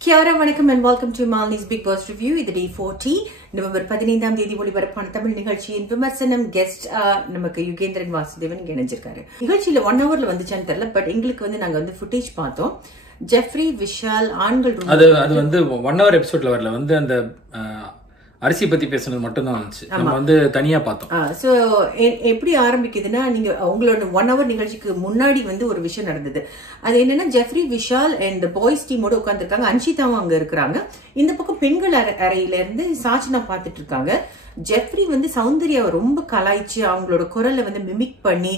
Kia ora, vanakkam and welcome to Malini's Big Boss Review. இது day 40 November 15ஆம் தேதி ஒளிபரப்பான தமிழ் நிகழ்ச்சியின் விமர்சனம் கெஸ்ட் நமக்கு யுகேந்திரன் வாசுதேவன் இணைஞ்சிருக்காரு. நிகழ்ச்சியில 1 hourல வந்துச்சான்னு தெரியல, பட் எங்களுக்கு வந்து நாங்க வந்து ஃபுட்டேஜ் பார்த்தோம். ஜெஃப்ரி விஷால் ஆண்கள் அது வந்து 1 hour எபிசோட்ல வரல, வந்து அந்த அரிசி பத்தி பேசுனது மட்டும் தான் வந்துச்சு. நம்ம வந்து தனியா பார்த்தோம். சோ எப்படி ஆரம்பிக்குதுன்னா, நீங்க உங்களோட 1 hour நிகழ்ச்சிக்கு முன்னாடி வந்து ஒரு விஷயம் நடந்தது. அது என்னன்னா, ஜெஃப்ரி விஷால் அண்ட் பாய்ஸ் டீமோட உட்காந்துருக்காங்க. அன்ஷிதாவும் அங்க இருக்கிறாங்க. இந்த பக்கம் பெண்கள் அறையில இருந்து சாச்சனா பாத்துட்டு இருக்காங்க. ஜெஃப்ரி வந்து சௌந்தர்யாவை ரொம்ப கலாய்ச்சி அவங்களோட குரலை வந்து மிமிக் பண்ணி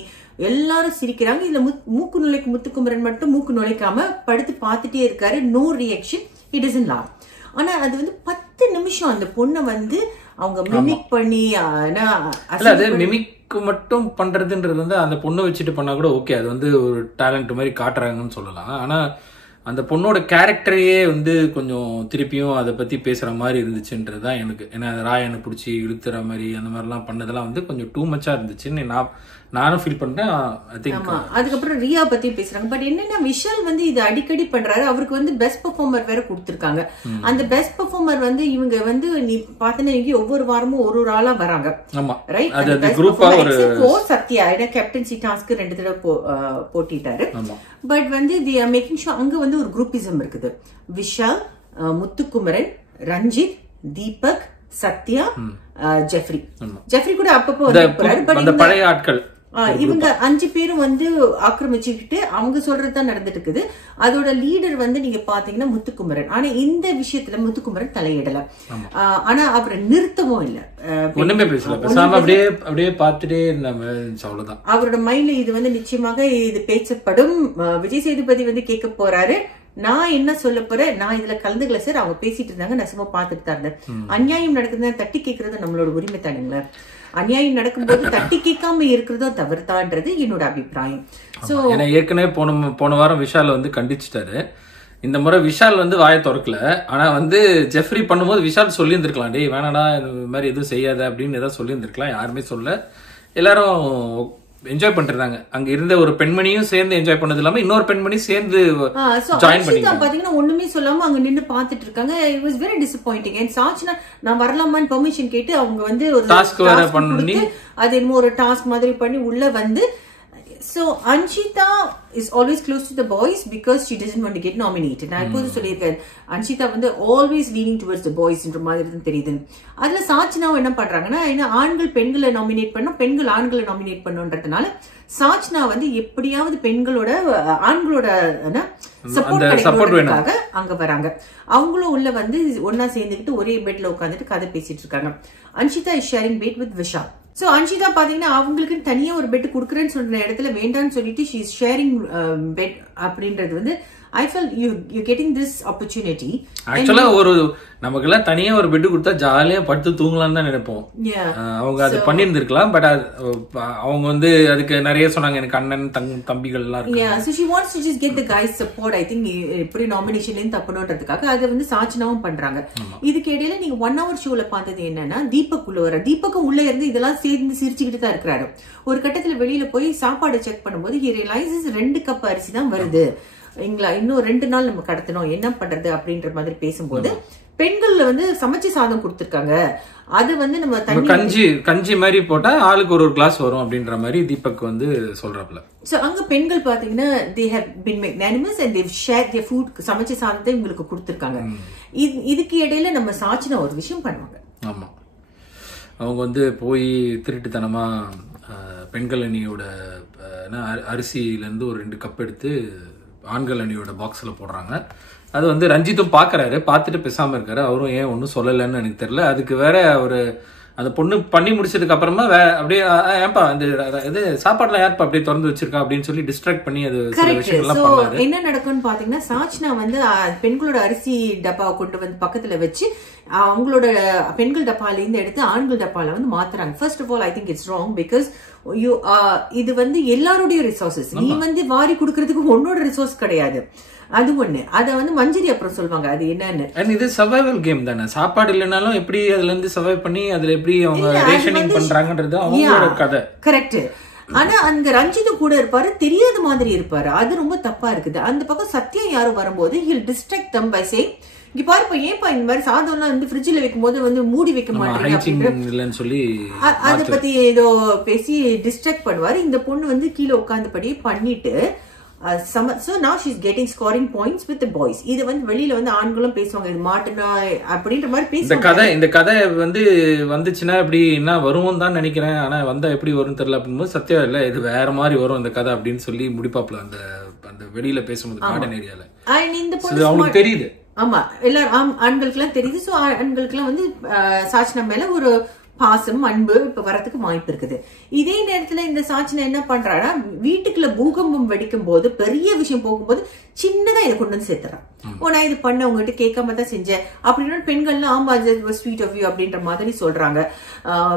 எல்லாரும் சிரிக்கிறாங்க. இதுல மூக்கு நுழைக்கு முத்துக்குமரன் மட்டும் மூக்கு நுழைக்காம படுத்து பார்த்துட்டே இருக்காரு. No reaction, it is in love. ஆனா அது வந்து 10 நிமிஷம் அந்த பொண்ணை வந்து அவங்க மிமிக் பண்ணி, அது மிமிக் மட்டும் பண்றதுன்றது வந்து அந்த பொண்ணை வச்சுட்டு பண்ணா கூட ஓகே, அது வந்து ஒரு டேலண்ட் மாதிரி காட்டுறாங்கன்னு சொல்லலாம். ஆனா அந்த பொண்ணோட கேரக்டரையே வந்து கொஞ்சம் திருப்பியும் அதை பத்தி பேசுற மாதிரி இருந்துச்சுன்றதுதான் எனக்கு. ஏன்னா ராயனை பிடிச்சி இழுத்துற மாதிரி அந்த மாதிரிலாம் பண்ணதெல்லாம் வந்து கொஞ்சம் டூ மச்சா இருந்துச்சுன்னு நானும் ஃபீல் பண்றேன். அதுக்கப்புறம் ரியா பத்தி பேசுறாங்க. பட் என்னன்னா, விஷால் வந்து இது அடிக்கடி பண்றாரு. அவருக்கு வந்து பெஸ்ட் பெர்ஃபார்மர் வேற கொடுத்திருக்காங்க. அந்த பெஸ்ட் பெர்ஃபார்மர் வந்து இவங்க வந்து நீ பாத்தீங்கன்னா ஒவ்வொரு வாரமும் ஒரு ஆளா வராங்க. ரைட், சத்யா கேப்டன்சி டாஸ்க் 2 தடவை போட்டிட்டாரு. பட் வந்து மேக்கிங் ஷோ அங்க வந்து ஒரு குரூப்பிசம் இருக்குது. விஷால், முத்துக்குமரன், ரஞ்சித், தீபக், சத்யா, ஜெஃப்ரி கூட அப்பப்போ பழைய ஆட்கள். இவங்க 5 பேரும் வந்து ஆக்கிரமிச்சுக்கிட்டு அவங்க சொல்றதுதான் நடந்துட்டு இருக்குது. அதோட லீடர் வந்து நீங்க பாத்தீங்கன்னா முத்துக்குமரன். ஆனா இந்த விஷயத்துல முத்துக்குமரன் தலையிடல. ஆனா அவரை நிறுத்தவும் இல்ல, ஒண்ணுமே பேசல, பேசாம அப்படியே பார்த்துட்டே இருந்தாங்க. அவரோட மைண்ட்ல இது வந்து நிச்சயமாக இது பேசப்படும். விஜய் சேதுபதி வந்து கேட்க போறாரு, நான் என்ன சொல்ல போறேன், நான் இதுல கலந்துக்கல சார், அவங்க பேசிட்டு இருந்தாங்க, நான் சும்மா பாத்துட்டு தான் இருந்தேன். அநியாயம் நடக்குதுன்னா தட்டி கேட்கறது நம்மளோட உரிமை தானுங்களா. அநியாயம் நடக்கும்போது தட்டி கேட்காம இருக்கிறதோ தவறுதான்றது என்னோட அபிப்பிராயம். சோ ஏற்கனவே போன வாரம் விஷால் வந்து கண்டிச்சுட்டாரு. இந்த முறை விஷால் வந்து வாயை திறக்கல. ஆனா வந்து ஜெஃப்ரி பண்ணும்போது விஷால் சொல்லி இருந்திருக்கலாம், டேய் வேணாடா இந்த மாதிரி எதுவும் செய்யாத அப்படின்னு ஏதாவது சொல்லி இருந்திருக்கலாம். யாருமே சொல்ல, எல்லாரும் என்ஜாய் பண்ணிருந்தாங்க. அங்க இருந்த ஒரு பெண்மணியும் சேர்ந்து என்ஜாய் பண்ணது இல்லாம இன்னொரு பெண்மணி சேர்ந்து ஜாயின் பண்ணிட்டாங்க. பாத்தீங்கன்னா ஒண்ணுமே சொல்லாம அங்க நின்னு பாத்துட்டு இருக்காங்க. It was very disappointing. And Sachana நான் வரலாமான்னு பெர்மிஷன் கேட்டு அவங்க வந்து ஒரு டாஸ்க் வேற பண்ணி அது என்னமோ ஒரு டாஸ்க் மாதிரி பண்ணி உள்ள வந்து. So Anshita is always close to the boys because she doesn't want to get nominated. நான் எப்போது சொல்லியிருக்கேன், Anshita வந்து always leaning towards the boys என்ற மாதிரி தான் தெரியுது. அதுல சாச்சனாவும் என்ன பண்றாங்கன்னா, ஏன்னா ஆண்கள் பெண்களை நாமினேட் பண்ணோம், பெண்கள் ஆண்களை நாமினேட் பண்ணோன்றதுனால சாச்சனா வந்து எப்படியாவது பெண்களோட ஆண்களோட சப்போர்ட் கிடைக்கிறதுக்காக அங்க வராங்க. அவங்களும் உள்ள வந்து ஒன்னா சேர்ந்துக்கிட்டு ஒரே பெட்ல உட்காந்துட்டு கதை பேசிட்டு இருக்காங்க. Anshita is sharing bed with Vishal. So Anshitha பாத்தீங்கன்னா அவங்களுக்கு தனியா ஒரு பெட் குடுக்குறேன்னு சொல்ற இடத்துல வேண்டான்னு சொல்லிட்டு she is sharing bed அப்படின்றது வந்து I felt you getting this opportunity. ஆக்சுவலா ஒரு நமக்கு எல்லாம் தனியா ஒரு பெட் கொடுத்தா ஜாலியா படுத்து தூங்கலாம்னு தான் நினைப்போம். அவங்க அது பண்ணிருந்திருக்கலாம். பட் அவங்க வந்து அதுக்கு நிறைய சொன்னாங்க, எனக்கு அண்ணன் தம்பிகள் எல்லாம் இருக்கு. Yeah, so she wants to just get the guys support. I think எப்படி நாமினேஷன்ல இருந்து தப்பணும்ன்றதுக்காக அதை வந்து சாச்சனாவும் பண்றாங்க. இதுக்கு இடையில நீங்க 1 hour ஷோல பார்த்தது என்னன்னா, தீபக் உள்ள வர. தீபக்கும் உள்ள இருந்து இதெல்லாம் சேர்ந்து சிரிச்சுக்கிட்டு தான் இருக்கிறாரு. ஒரு கட்டத்துல வெளியில போய் சாப்பாடு செக் பண்ணும்போது he realizes 2 கப் அரிசி தான் வருது, இன்னும் 2 நாள் நம்ம கடத்தணும், என்ன பண்றது அப்படின்ற மாதிரி பேசும்போது பெண்கள்ல வந்து சமைச்சு சாதம் கொடுத்திருக்காங்க. அது வந்து நம்ம கஞ்சி மாதிரி போட்டா ஆளுக்கு ஒரு கிளாஸ் வரும் அப்படின்ற மாதிரி தீபக் வந்து சொல்றாப்ல. சோ அங்க பெண்கள் பாத்தீங்கன்னா they have been magnanimous and they've shared their food. சமைச்ச சாதத்தை உங்களுக்கு கொடுத்திருக்காங்க. இதுக்கு இடையில நம்ம சாச்சனா ஒரு விஷயம் பண்ணுவாங்க. ஆமா, அவங்க வந்து போய் திருட்டுத்தனமா பெண்கள் அணியோட அரிசியில இருந்து ஒரு 2 கப் எடுத்து ஆண்கள் அணியோட பாக்ஸ்ல போடுறாங்க. அது வந்து ரஞ்சித்தும் பாக்குறாரு, பாத்துட்டு பேசாம இருக்காரு. அவரும் ஏன் ஒன்னும் சொல்லலன்னு எனக்கு தெரியல. அதுக்கு வேற ஒரு அந்த பொண்ணு பண்ணி முடிச்சதுக்கு அப்புறமா அப்படியே ஏன்பா இந்த இது சாப்பாடுலாம் யாருப்பா அப்படியே திறந்து வச்சிருக்கா அப்படின்னு சொல்லி டிஸ்ட்ராக்ட் பண்ணி அது சில விஷயங்கள்லாம் பண்ணாரு. என்ன நடக்கும்னு பாத்தீங்கன்னா, சாச்சனா வந்து பெண்களோட அரிசி டப்பாவை கொண்டு வந்து பக்கத்துல வச்சு அவங்களோட பெண்கள் டப்பால இருந்து எடுத்து ஆண்கள் டப்பால வந்து மாத்துறாங்க. First of all I think it's wrong because இது வந்து எல்லாருடைய ரிசோர்சஸ். நீ வந்து வாரி குடுக்கறதுக்கு உன்னோட ரிசோர்ஸ் கிடையாது. அது ஒண்ணு. அத வந்து மஞ்சரி அப்புறம் சொல்லுவாங்க அது என்னன்னு. இது சர்வைவல் கேம் தானே. சாப்பாடு இல்லைனாலும் எப்படி அதுல இருந்து சர்வை பண்ணி அதுல எப்படி அவங்க ரேஷனிங் பண்றாங்கன்றது அவங்களோட கதை. கரெக்ட். ஆனா அங்க ரஞ்சித்தும் கூட இருப்பாரு, தெரியாத மாதிரி இருப்பாரு. அது ரொம்ப தப்பா இருக்குது. அந்த பக்கம் சத்யா யாரும் வரும்போது he'll distract them by saying, இங்க பாருப்பா, ஏன்பா இந்த மாதிரி சாதம் எல்லாம் வந்து ஃப்ரிட்ஜ்ல வைக்கும் போது வந்து மூடி வைக்க மாட்டேங்க சொல்லி அதை பத்தி ஏதோ பேசி டிஸ்ட்ராக்ட் பண்ணுவாரு. இந்த பொண்ணு வந்து கீழே உட்கார்ந்தபடி பண்ணிட்டு so now she's getting scoring points with the boys. இது வந்து வெளியில வந்து ஆண்களும் பேசுவாங்க, இது மாட்டுனா அப்படின்ற மாதிரி பேசுவாங்க. இந்த கதை வந்து வந்துச்சுன்னா இப்படி என்ன வரும் தான் நினைக்கிறேன். ஆனா வந்தா எப்படி வரும் தெரியல அப்படின்போது சத்யா இல்ல இது வேற மாதிரி வரும் இந்த கதை அப்படின்னு சொல்லி முடிப்பாப்ல அந்த அந்த வெளியில பேசும்போது கார்டன் ஏரியால. இந்த பொண்ணு அவங்களுக்கு தெரியுது. ஆமா, எல்லாரும் ஆண்களுக்கு எல்லாம் தெரியுது. சோ ஆண்களுக்கு எல்லாம் வந்து சாச்சனா மேல ஒரு பாசம் அன்பு இப்ப வரதுக்கு வாய்ப்பு இருக்குது. இதே நேரத்துல இந்த சாச்சனா என்ன பண்றான்னா, வீட்டுக்குள்ள பூகம்பம் வெடிக்கும் போது பெரிய விஷயம் போகும்போது சின்னதா இதை கொண்டு வந்து சேர்த்துறான். நான் இது பண்ண உங்ககிட்ட கேட்காம தான் செஞ்சேன் அப்படின்னு பெண்கள்லாம் ஆமா ஸ்வீட் ஆஃப் யூ அப்படின்ற மாதிரி சொல்றாங்க,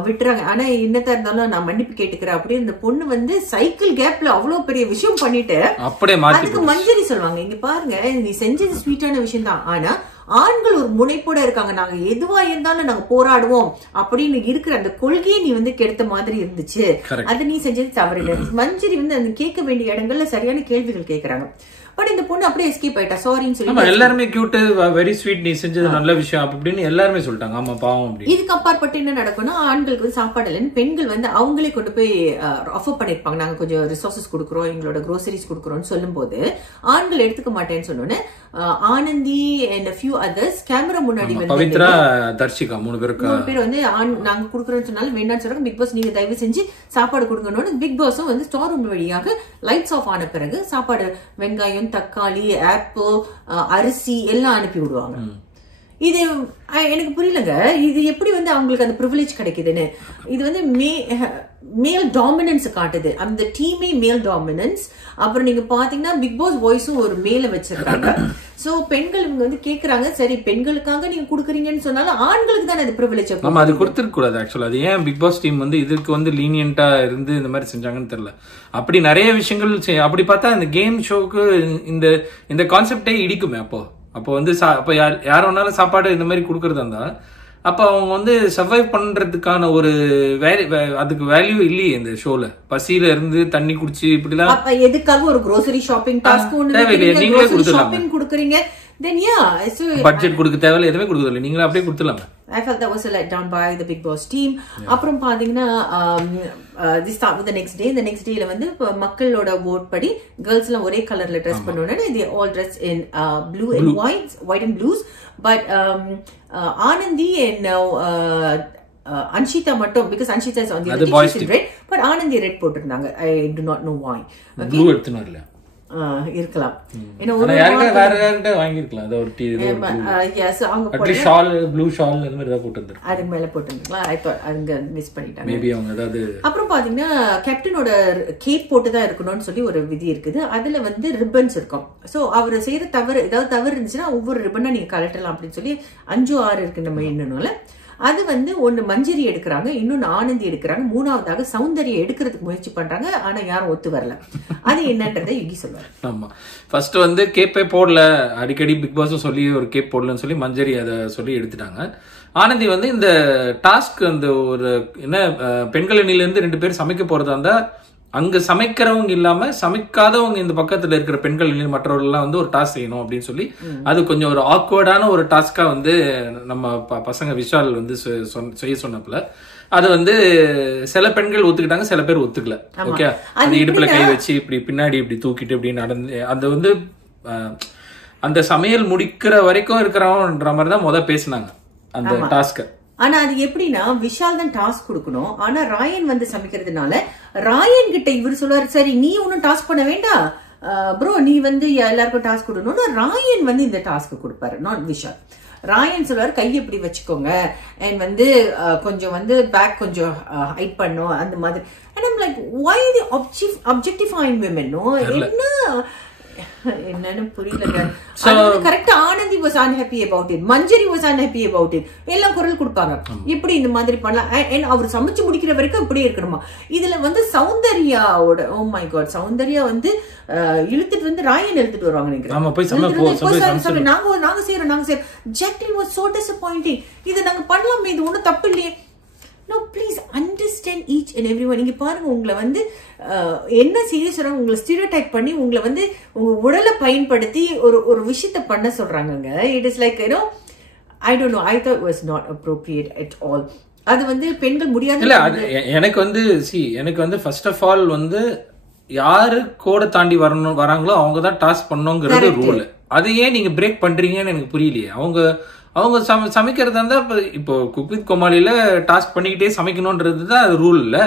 விட்டுறாங்க. ஆனா என்னதான் இருந்தாலும் நான் மன்னிப்பு கேட்டுக்கிறேன் அப்படின்னு இந்த பொண்ணு வந்து சைக்கிள் கேப்ல அவ்வளவு பெரிய விஷயம் பண்ணிட்டு அதுக்கு மஞ்சரி சொல்லுவாங்க, இங்க பாருங்க நீ செஞ்சது ஸ்வீட்டான விஷயம் தான், ஆனா ஆண்கள் ஒரு முனைப்போட இருக்காங்க, நாங்க எதுவா இருந்தாலும் நாங்க போராடுவோம் அப்படின்னு இருக்கிற அந்த கொள்கையை நீ வந்து கெடுத்த மாதிரி இருந்துச்சு, அது நீ செஞ்சது தவறு. மஞ்சரி வந்து அந்த கேட்க வேண்டிய இடங்கள்ல சரியான கேள்விகள் கேட்கறாங்க. பட் இந்த பொண்ணு அப்படியே எஸ்கேப் ஆயிட்டா, சாரின்னு சொல்லி எல்லாருமே கியூட் வெரி ஸ்வீட் நீ செஞ்சது நல்ல விஷயம் அப்படின்னு எல்லாருமே சொல்லிட்டாங்க. ஆமா பாவம் அப்படி. இதுக்கு அப்பாற்பட்டு என்ன நடக்கும்னா, ஆண்களுக்கு வந்து சாப்பாடு இல்லைன்னு பெண்கள் வந்து அவங்களே கொண்டு போய் ஆஃபர் பண்ணிருப்பாங்க, நாங்க கொஞ்சம் ரிசோர்சஸ் கொடுக்குறோம், எங்களோட க்ரோசரிஸ் கொடுக்குறோம்னு சொல்லும் போது ஆண்கள் எடுத்துக்க மாட்டேன்னு சொன்னோன்னு Anandhi and a few others camera முன்னாடி வந்து பவித்ரா தர்ஷிகா 3 பேர் வந்து நாங்க குடுக்குறோம்னு சொன்னாலும் வேண்டாம்னு சொல்றாங்க. பிக் பாஸ் நீங்க தயவு செஞ்சு சாப்பாடு கொடுங்கன்னு பிக் பாஸும் வந்து ஸ்டோர் ரூம் வழியாக லைட்ஸ் ஆஃப் ஆன பிறகு சாப்பாடு வெங்காயம், தக்காளி, ஆப்பிள், அரிசி எல்லாம் அனுப்பி விடுவாங்க. இது எனக்கு புரியலங்க, இது எப்படி வந்து அவங்களுக்கு அந்த ப்ரிவிலேஜ் கிடைக்குதுன்னு. இது வந்து மேல் டாமினன்ஸ் காட்டுது, அந்த டீமே மேல் டாமினன்ஸ். அப்புறம் நீங்க பாத்தீங்கன்னா பிக் பாஸ் வாய்ஸும் ஒரு மேல வச்சிருக்காங்க. சோ பெண்கள் இவங்க வந்து கேக்குறாங்க, சரி பெண்களுக்காக நீங்க குடுக்குறீங்கன்னு சொன்னாலும் ஆண்களுக்கு தான் அது ப்ரிவிலேஜ். நம்ம அது கொடுத்துருக்க கூடாது ஆக்சுவலா. அது ஏன் பிக் பாஸ் டீம் வந்து இதுக்கு வந்து லீனியன்ட்டா இருந்து இந்த மாதிரி செஞ்சாங்கன்னு தெரியல. அப்படி நிறைய விஷயங்கள் அப்படி பார்த்தா இந்த கேம் ஷோக்கு இந்த கான்செப்டே இடிக்குமே. அப்போ வந்து அப்போ யார் வேணாலும் சாப்பாடு இந்த மாதிரி கொடுக்கறதா இருந்தா அப்ப அவங்க வந்து சர்வைவ் பண்றதுக்கான ஒரு அதுக்கு வேல்யூ இல்லையே இந்த ஷோல. பசியில இருந்து தண்ணி குடிச்சு இப்படிலாம் எதுக்காக ஒரு grocery shopping task தேவையில்லையே, நீங்களே கொடுத்துடலாம். Then yeah, so பட்ஜெட் கொடுக்க தேவையில்லை, எதுவுமே கொடுக்கல, நீங்களே அப்படியே கொடுத்துடலாம். I felt that was a letdown by the Big Boss team. அப்புறம் பாத்தீங்கன்னா this start with the next day. The next dayல வந்து மக்களோட vote படி girls எல்லாம் ஒரே கலர்ல ட்ரெஸ் பண்ணுவாங்க. They all dressed in blue and white and blues. But Anandi and Anshita mattum, because Anshita is on the other team, she's red, but Anandi red போட்டிருந்தாங்க. I do not know why. Blue எடுத்துனு இல்ல இருக்கலாம், ஏன்னா ஒரு வேற யார்கிட்ட வாங்கி இருக்கலாம். அது ஒரு டீ அவங்க ஷால் ப்ளூ ஷால் அந்த மாதிரி ஏதாவது போட்டு அதுக்கு மேல போட்டுருந்தீங்களா? ஐ தாட் அங்க மிஸ் பண்ணிட்டாங்க மேபி அவங்க. அதாவது அப்புறம் பாத்தீங்கன்னா கேப்டனோட கேப் போட்டுதான் இருக்கணும்னு சொல்லி ஒரு விதி இருக்குது. அதுல வந்து ரிப்பன்ஸ் இருக்கும். சோ அவர் செய்யற ஏதாவது தவறு இருந்துச்சுன்னா ஒவ்வொரு ரிப்பனா நீங்க கலட்டலாம் அப்படின்னு சொல்லி 5 6 இருக்கு நம்ம என்னனால. அது வந்து ஒன்னு மஞ்சரி எடுக்கிறாங்க, இன்னொன்னு ஆனந்தி எடுக்கிறாங்க, மூணாவதாக சௌந்தர்யா எடுக்கிறதுக்கு முயற்சி பண்றாங்க. ஆனா யாரும் ஒத்து வரல. அது என்னன்றதை யுகி சொல்லுவாரு. ஆமா, ஃபர்ஸ்ட் வந்து கேப்பே போடல, அடிக்கடி பிக் பாஸும் சொல்லி ஒரு கேப் போடலன்னு சொல்லி மஞ்சரி அதை சொல்லி எடுத்துட்டாங்க. ஆனந்தி வந்து இந்த டாஸ்க் அந்த ஒரு என்ன பெண்கள் அணில இருந்து 2 பேர் சமைக்க போறதா இருந்தா அங்க சமைக்கிறவங்க இல்லாம சமைக்காதவங்க இந்த பக்கத்துல இருக்கிற பெண்கள் மற்றவர்கள் எல்லாம் வந்து ஒரு டாஸ்க் செய்யணும் அப்படின்னு சொல்லி அது கொஞ்சம் ஒரு ஆக்வர்டான ஒரு டாஸ்கா வந்து நம்ம பசங்க விஷால் வந்து செய்ய சொன்னப்பல அது வந்து சில பெண்கள் ஒத்துக்கிட்டாங்க, சில பேர் ஒத்துக்கல. ஓகே, அது இடுப்புல கை வச்சு இப்படி பின்னாடி இப்படி தூக்கிட்டு இப்படி நடந்து அது வந்து அந்த சமையல் முடிக்கிற வரைக்கும் இருக்கிறவன்ற மாதிரி தான் பேசினாங்க அந்த டாஸ்க. ஆனா அது எப்படின்னா விஷால் தான் டாஸ்க் கொடுக்கணும். ஆனா ராயன் வந்து சமைக்கிறதுனால ராயன் கிட்ட இவர் சொல்லுவாரு, சரி நீ ஒன்னும் டாஸ்க் பண்ண வேண்டாம் ப்ரோ, நீ வந்து எல்லாருக்கும் டாஸ்க் கொடுக்கணும்னு ராயன் வந்து இந்த டாஸ்க் கொடுப்பாரு, நாட் விஷால். ராயன் சொல்லுவாரு கையை இப்படி வச்சுக்கோங்க அண்ட் வந்து கொஞ்சம் வந்து பேக் கொஞ்சம் ஹைட் பண்ணும் அந்த மாதிரி. And I'm like why the objectifying women? no என்னன்னு புரியலங்க. கரெக்டா Anandhi was unhappy about it, Manjari was unhappy about it. எல்லாம் குரல் கொடுப்பாங்க இப்படி இந்த மாதிரி பண்ணலாம். அவர் சமைச்சு முடிக்கிற வரைக்கும் இப்படியே இருக்கணுமா. இதுல வந்து சௌந்தர்யாவோட ஓ மை காட், சௌந்தர்யா வந்து இழுத்துட்டு வந்து ராயன் எடுத்துட்டு வருவாங்க நினைக்கிறேன். நாங்க செய்யறோம். Jacqueline was so disappointing. இது நாங்க பண்ணலாமே, இது ஒண்ணும் தப்பு இல்லையே. No, please understand each and everyone. நீங்க பாருங்க, உங்களை வந்து என்ன சீரியஸ் சொல்றாங்க, உங்களை ஸ்டீரியோடைப் பண்ணி உங்களை வந்து உங்க உடலை பயன்படுத்தி ஒரு விஷயத்த பண்ண சொல்றாங்க. It is like I don't know, I thought it was not appropriate at all. அது வந்து பெண்கள் முடியாது இல்ல. எனக்கு வந்து ஃபர்ஸ்ட் ஆஃப் ஆல் வந்து யாரு கோடை தாண்டி வராங்களோ அவங்க தான் டாஸ்க் பண்ணணுங்கிறது ரூல். அது ஏன் நீங்க பிரேக் பண்றீங்கன்னு எனக்கு புரியலையே. அவங்க சமைக்கிறதா இருந்தா இப்போ குக் வித் கோமாளியில டாஸ்க் பண்ணிக்கிட்டே சமைக்கணும்ன்றது தான் அது ரூல் இல்ல.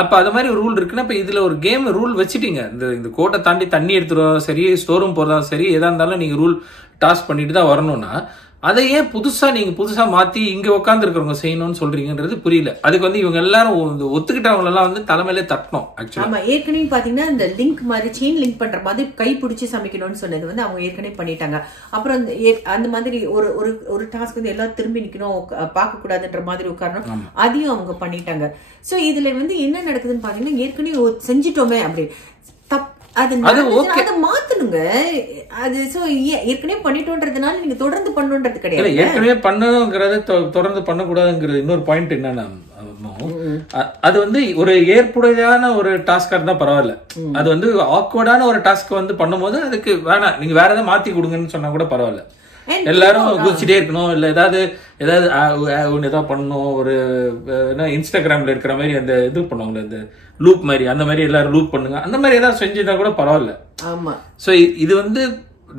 அப்ப அது மாதிரி ரூல் இருக்குன்னா இப்ப இதுல ஒரு கேம் ரூல் வச்சுட்டீங்க. இந்த கோட்டை தாண்டி தண்ணி எடுத்துரும் சரி, ஸ்டோர் ரூம் போறதா சரி, எதா இருந்தாலும் நீங்க ரூல் டாஸ்க் பண்ணிட்டு தான் வரணும்னா அதை ஏன் புதுசா மாத்தி இங்க உட்கார்ந்து இருக்கிறவங்க செய்யணும்னு சொல்றீங்கன்றது புரியல. அதுக்கு வந்து இவங்க எல்லாரும் ஒத்துக்கிட்டவங்க எல்லாம் வந்து தலைமையிலே தட்டணும். ஆக்சுவலா ஏற்கனவே பாத்தீங்கன்னா இந்த லிங்க் மாதிரி செயின் லிங்க் பண்ற மாதிரி கை பிடிச்சி சமைக்கணும்னு சொன்னது வந்து அவங்க ஏற்கனவே பண்ணிட்டாங்க. அப்புறம் அந்த மாதிரி ஒரு டாஸ்க் வந்து எல்லாம் திரும்பி நிக்கணும், பார்க்க கூடாதுன்ற மாதிரி உட்காரணும், அதையும் அவங்க பண்ணிட்டாங்க. சோ இதுல வந்து என்ன நடக்குதுன்னு பாத்தீங்கன்னா ஏற்கனவே செஞ்சிட்டோமே அப்படின்னு அது மாத்தணுங்க. அது ஏற்கனவே பண்ணிட்டோன்றதுனால நீங்க தொடர்ந்து பண்ணணுன்றது கிடையாது. ஏற்கனவே பண்ணணுங்கிறது தொடர்ந்து பண்ணக்கூடாதுங்கிறது இன்னொரு பாயிண்ட் என்னன்னா, அது வந்து ஒரு ஏற்புடையான ஒரு டாஸ்கா இருந்தா பரவாயில்ல. அது வந்து ஆக்வர்டான ஒரு டாஸ்க் வந்து பண்ணும்போது அதுக்கு வேணாம், நீங்க வேற ஏதாவது மாத்தி கொடுங்கன்னு சொன்னா கூட பரவாயில்ல. எல்லாரும் குதிச்சுட்டே இருக்கணும், இல்ல ஏதாவது பண்ணணும். ஒரு இன்ஸ்டாகிராம்ல இருக்கிற மாதிரி அந்த இது பண்ணுவாங்களே, இந்த லூப் மாதிரி, அந்த மாதிரி எல்லாரும் லூப் பண்ணுங்க, அந்த மாதிரி ஏதாவது செஞ்சுட்டா கூட பரவாயில்ல. ஆமா. சோ இது வந்து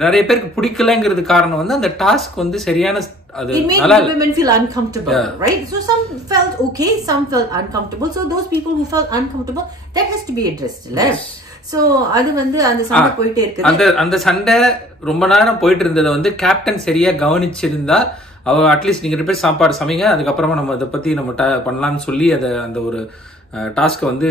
நிறைய பேருக்கு பிடிக்கலங்கிறது காரணம் வந்து அந்த டாஸ்க் வந்து சரியான அது it made women feel uncomfortable, right? So some felt okay, some felt uncomfortable. So those people who felt uncomfortable, that has to be addressed. So அது வந்து அந்த சண்டை போயிட்டே இருக்குது. அந்த சண்டை ரொம்ப நேரம் போயிட்டு இருந்ததை வந்து கேப்டன் சரியா கவனிச்சிருந்தா அவ அட்லீஸ்ட் நீங்க போய் சாப்பாடு சமைங்க, அதுக்கப்புறமா நம்ம இதை பத்தி நம்ம பண்ணலாம்னு சொல்லி அந்த ஒரு டாஸ்க் வந்து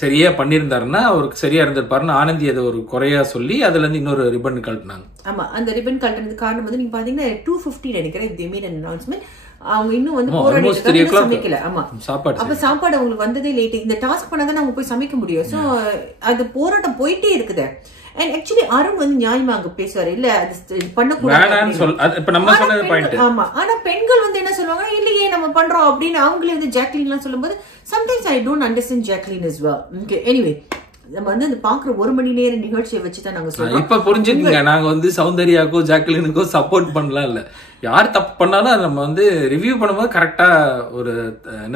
சரியா பண்ணியிருந்தாருன்னா அவருக்கு சரியா இருந்திருப்பாருன்னு ஆனந்தி அதை ஒரு குறையா சொல்லி அதுல இருந்து இன்னொரு ரிப்பன் கழட்டினாங்க. ஆமா, அந்த ரிப்பன் கழட்டினதுக்கு காரணம் வந்து நீங்க பாத்தீங்கன்னா 2:50 நினைக்கிறேன் they made an announcement. அவங்க இன்னும் வந்து போராடிட்டு சமைக்கல. ஆமா, அப்ப சாப்பாடு அவங்களுக்கு வந்ததே லேட். இந்த டாஸ்க் பண்ணாதான் அவங்க போய் சமைக்க முடியும். சோ அது போராட்டம் போயிட்டே இருக்குது. And actually அருண் வந்து நியாயமா அங்க பேசுவாரு, இல்ல அது பண்ணக்கூடாது. ஆமா, ஆனா பெண்கள் வந்து என்ன சொல்லுவாங்க, இல்லையே நம்ம பண்றோம் அப்படின்னு அவங்களே வந்து ஜாக்லின் எல்லாம் சொல்லும்போது sometimes I don't understand Jacqueline as well. Okay, anyway, நம்ம வந்து அந்த பாக்குற 1 மணி நேர நிகழ்ச்சியை வச்சுதான் நாங்க சொல்றோம். இப்ப புரிஞ்சுக்கங்க, நாங்க வந்து சௌந்தர்யாக்கோ ஜாக்லினுக்கோ சப்போர்ட் பண்ணலாம் இல்ல. யார் தப்பு பண்ணாலும் அதை நம்ம வந்து ரிவ்யூ பண்ணும்போது கரெக்டா ஒரு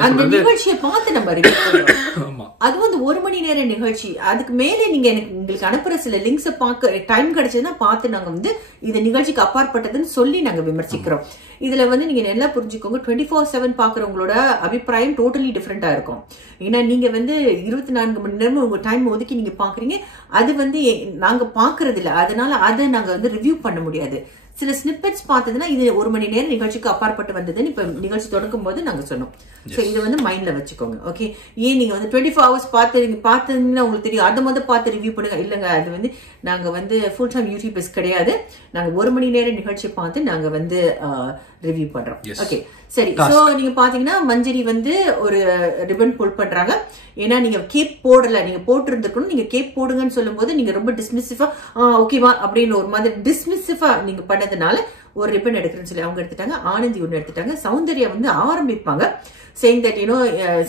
அந்த நிகழ்ச்சியை பார்த்து நம்ம ரிவ்யூ பண்ணுவோம். அது வந்து 1 மணி நேர நிகழ்ச்சி. அதுக்கு மேலே நீங்க உங்களுக்கு அனுப்புற சில லிங்க்ஸ் பார்க்க டைம் கிடைச்சதுன்னா பார்த்து நாங்க வந்து இந்த நிகழ்ச்சிக்கு அப்பாற்பட்டதுன்னு சொல்லி நாங்க விமர்சிக்கிறோம். இதுல வந்து நீங்க நல்லா புரிஞ்சுக்கோங்க, 24/7 பாக்குறவங்களோட அபிப்பிராயம் டோட்டலி டிஃப்ரெண்டா இருக்கும். ஏன்னா நீங்க வந்து 24 மணி நேரமும் உங்க டைம் ஒதுக்கி நீங்க பாக்குறீங்க, அது வந்து நாங்க பாக்குறது இல்ல. அதனால அதை நாங்க வந்து ரிவ்யூ பண்ண முடியாது. சில ஸ்னிப்பெட்ஸ் பார்த்ததுன்னா இது 1 மணி நேரம் நிகழ்ச்சிக்கு அப்பாற்பட்டு வந்ததுன்னு இப்ப நிகழ்ச்சி தொடங்கும் போது நாங்க சொன்னோம். சோ இதை வந்து மைண்ட்ல வச்சுக்கோங்க. ஓகே, ஏன் நீங்க வந்து 24 hours பார்த்தீங்கன்னா உங்களுக்கு தெரியும், அதை பார்த்து ரிவ்யூ பண்ணுங்க. இல்லங்க, அது வந்து நாங்க வந்து ஃபுல் டைம் யூடியூபர்ஸ் கிடையாது. நாங்க 1 மணி நேரம் நிகழ்ச்சி பார்த்து நாங்க வந்து ரிவ்யூ பண்றோம். ஓகே, சரி. சோ நீங்க பாத்தீங்கன்னா மஞ்சரி வந்து ஒரு ரிப்பன் புல் பண்றாங்க. ஏன்னா நீங்க கேப் போடல, நீங்க போட்டு இருந்திருக்கணும், நீங்க கேப் போடுங்கன்னு சொல்லும் போது நீங்க ரொம்ப டிஸ்மிசிவா ஓகேவா அப்படின்னு ஒரு மாதிரி டிஸ்மிசிவா நீங்க பண்ணதுனால ஒரு ரிப்பன் எடுக்கிறேன்னு சொல்லி அவங்க எடுத்துட்டாங்க. ஆனந்தி ஒண்ணு எடுத்துட்டாங்க. சௌந்தர்யா வந்து ஆரம்பிப்பாங்க saying that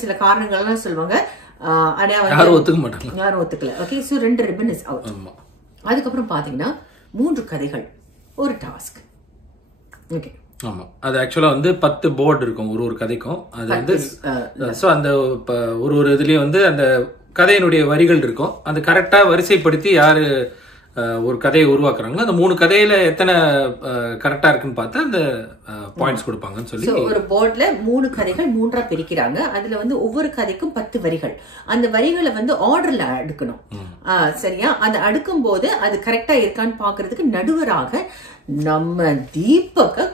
சில காரணங்கள் எல்லாம் சொல்லுவாங்க, ஆனா யாரும் ஒத்துக்க மாட்டாங்க, யாரும் ஒத்துக்கல. Okay, so 2 ribbon is out. அதுக்கப்புறம் பாத்தீங்கன்னா 3 கதைகள், ஒரு டாஸ்க். ஓகே, ஆமா, அது ஆக்சுவலா வந்து 10 போர்டு இருக்கும் ஒரு கதைக்கும். அது வந்து சோ அந்த ஒரு இதுலயும் வந்து அந்த கதையினுடைய வரிகள் இருக்கும். அந்த கரெக்டா வரிசைப்படுத்தி யாரு ஒரு கதையை உருவாக்குறாங்களோ அந்த 3 கதையில எத்தனை கரெக்டா இருக்குன்னு பார்த்தா அந்த பாயிண்ட்ஸ் கொடுப்பாங்கன்னு சொல்லி ஒரு போர்ட்ல 3 கதைகள் 3ஆ பிரிக்கிறாங்க. அதுல வந்து ஒவ்வொரு கதைக்கும் 10 வரிகள். அந்த வரிகளை வந்து ஆர்டர்ல அடுக்கணும். சரியா? அதை அடுக்கும் போது அது கரெக்டா இருக்கான்னு பாக்குறதுக்கு நடுவராக நம்ம தீபக்க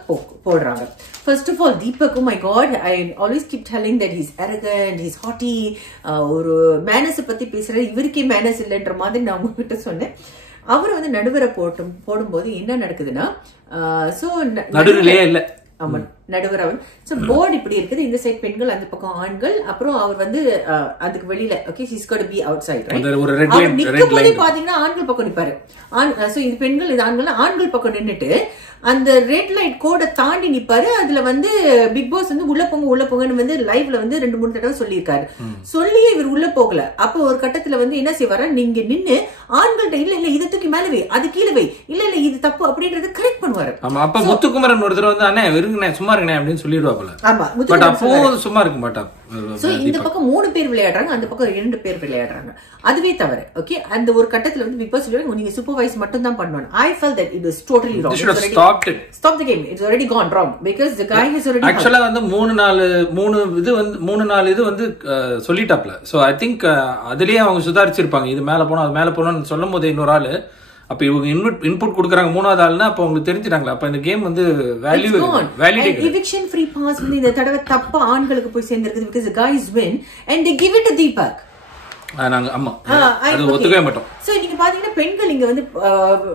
போடுறாங்க. First of all, Deepak, oh my god, I always keep telling that he's arrogant, he's haughty, ஒரு மேனஸ் பத்தி பேசுறது, இவருக்கே மேனஸ் இல்லைன்ற மாதிரி நான் உங்ககிட்ட சொன்னேன். அவர் வந்து நடுவரை போடும்போது என்ன நடக்குதுன்னா, சோ நடுவிலேயே இல்ல, ஆமா நடுவர் அவர். சோ போர்டு இப்படி இருக்குது, இந்த சைட் பெண்கள், அந்த பக்கம் ஆண்கள். அப்புறம் அவர் வந்து அதுக்கு வெளியில, okay, she's got to be outside, right? அவர் நிக்கும்போது பாத்தீங்கன்னா ஆண்கள் பக்கம் நிப்பாரு. சோ இது பெண்கள், இது ஆண்கள். ஆண்கள் பக்கம் நின்னுட்டு அந்த ரெட் லைட் கோடை தாண்டி நிப்பாரு. அதுல வந்து பிக் பாஸ் வந்து உள்ள போங்கன்னு வந்து லைவ்ல வந்து 2-3 தடவை சொல்லியிருக்காரு. சொல்லியே இவர் உள்ள போகல. அப்ப ஒரு கட்டத்துல வந்து என்ன செய்வாரு, நீங்க நின்னு ஆண்கள்ட்ட இல்ல இதை தூக்கி மேல வை, அது கீழே வை, இல்ல இது தப்பு அப்படின்றத கரெக்ட் பண்ணுவாரு. ஆமா, அப்ப முத்துக்குமரன் ஒருத்தர் வந்து அண்ணே வெறுங்கண்ணே சும்மா இருக்கண்ணே அப்படின்னு சொல்லிடுவாப்புல. ஆமா, பட் அப்போ சும்மா இருக்க மாட்டார். சோ இந்த பக்கம் 3 பேர் விளையாடுறாங்க, அந்த பக்கம் 2 பேர் விளையாடுறாங்க. அதுவே தவறு. ஓகே, அந்த ஒரு கட்டத்துல வந்து பிக் பாஸ் சொல்லுவாங்க நீங்க சூப்பர்வைஸ் மட்டும் தான் பண்ணணும். I felt that it was totally wrong. They should have stopped it. Stop the game. It's already gone wrong because the guy has already actually வந்து 3-4 இது வந்து சொல்லிட்டாப்ல. சோ ஐ திங்க் அதுலயே அவங்க சுதாரிச்சிருப்பாங்க. இது மேல போனா அது மேல போனான்னு சொல்லும் போது இன்னொரு ஆளு அப்ப இவங்க இன்புட் கொடுக்குறாங்க 3வது ஆள்னா அப்ப உங்களுக்கு தெரிஞ்சிட்டாங்களா அப்ப இந்த கேம் வந்து வேலிடேட். eviction free pass வந்து இந்த தடவை தப்பா ஆண்களுக்கு போய் சேர்ந்திருக்கு because the guys win and they give it to Deepak. நாங்க ஆமா அது ஒத்துக்கவே மாட்டோம். சோ நீங்க பாத்தீங்கன்னா பெண்கள் இங்க வந்து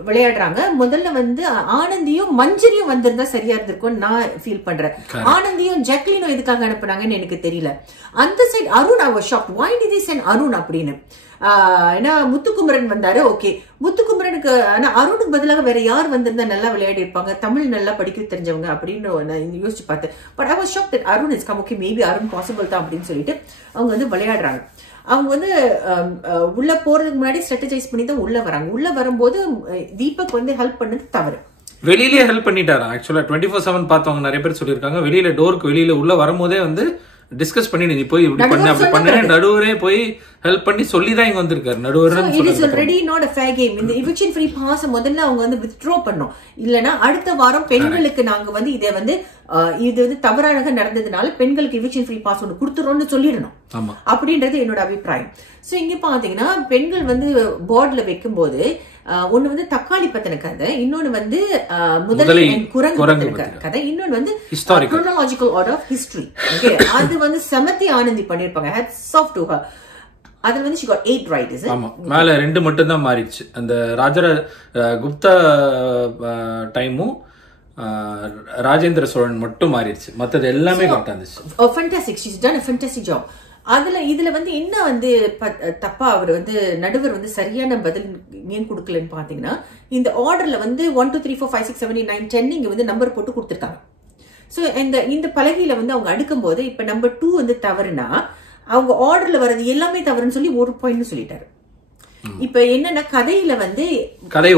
விளையாடுறாங்க. முதல்ல வந்து ஆனந்தியும் மஞ்சரியும் வந்திருந்தா சரியா இருந்திருக்கும் நான் ஃபீல் பண்றேன். ஆனந்தியும் ஜாக்லினும் எதுக்காக அனுப்புனாங்கன்னு எனக்கு தெரியல. அந்த side Arun I was shocked. Why did they send Arun அப்படின்னு? ஏன்னா முத்துக்குமரன் வந்தாரு. ஓகே, முத்துக்குமரனுக்கு ஆனா அருணுக்கு பதிலாக வேற யார் வந்திருந்தா நல்லா விளையாடி இருப்பாங்க, தமிழ் நல்லா படிக்க தெரிஞ்சவங்க அப்படின்னு நான் யோசிச்சு பார்த்தேன். But I was shocked that Arun has come. Okay, maybe Arun possible தான் அப்படின்னு சொல்லிட்டு அவங்க வந்து விளையாடுறாங்க. அவங்க வந்து உள்ள போறதுக்கு முன்னாடி ஸ்ட்ராட்டஜைஸ் பண்ணி தான் உள்ள வராங்க. உள்ள வரும்போது தீபக் வந்து ஹெல்ப் பண்ணது தவறு. வெளியிலேயே ஹெல்ப் பண்ணிட்டாரா? ஆக்சுவலா 24/7 பார்த்தவங்க நிறைய பேர் சொல்லியிருக்காங்க. வெளியில டோருக்கு வெளியில உள்ள வரும்போதே வந்து டிஸ்கஸ் பண்ணி நீ போய் இப்படி பண்ண அப்படி பண்ண நடுவரே போய் ஹெல்ப் பண்ணி சொல்லி தான் இங்க வந்திருக்காரு நடுவர். It is already not a fair game. இந்த eviction free pass முதல்ல அவங்க வந்து withdraw பண்ணோம். இல்லனா அடுத்த வாரம் பெண்களுக்கு நாங்க வந்து இதை வந்து இது வந்து தவறாக நடந்ததுனால பெண்களுக்கு eviction free pass ஒன்று கொடுத்துறோம்னு சொல்லிடணும் அப்படின்றது என்னோட அபிப்பிராயம். சோ இங்க பாத்தீங்கன்னா பெண்கள் வந்து போர்ட்ல வைக்கும் போது ஒன்னு வந்து தக்காளி பத்தின கதை, இன்னொன்னு வந்து முதலை குரங்கு பத்தின கதை, இன்னொன்னு வந்து chronological order of history. Okay, அது வந்து சமத்தி ஆனந்தி பண்ணிருப்பாங்க. hats off to her. அதுல வந்து she got 8 right. is it? ஆமா, மேல 2 மட்டும் தான் மாறிடுச்சு. அந்த ராஜராஜ குப்தா டைமும் ராஜேந்திர சோழன் மட்டும் மாறிடுச்சு. மத்தது எல்லாமே கரெக்டா இருந்துச்சு. Oh, fantastic. She's done a fantastic job. இதுல வந்து என்ன வந்து தப்பா அவர் வந்து நடுவர் வந்து சரியான பதில் ஏன் கொடுக்கலன்னு பாத்தீங்கன்னா, இந்த ஆர்டர்ல வந்து 1 2 3 4 5 6 7 8 9 10 இங்க வந்து நம்பர் போட்டு கொடுத்துருக்காங்க. சோ இந்த பலகையில வந்து அவங்க அடுக்கும் போது இப்ப நம்பர் 2 வந்து தவறுனா அவங்க ஆர்டர்ல வர்றது எல்லாமே தவறுன்னு சொல்லி 1 பாயிண்ட் சொல்லிட்டாரு. இப்ப என்னன்னா கதையில வந்து கதை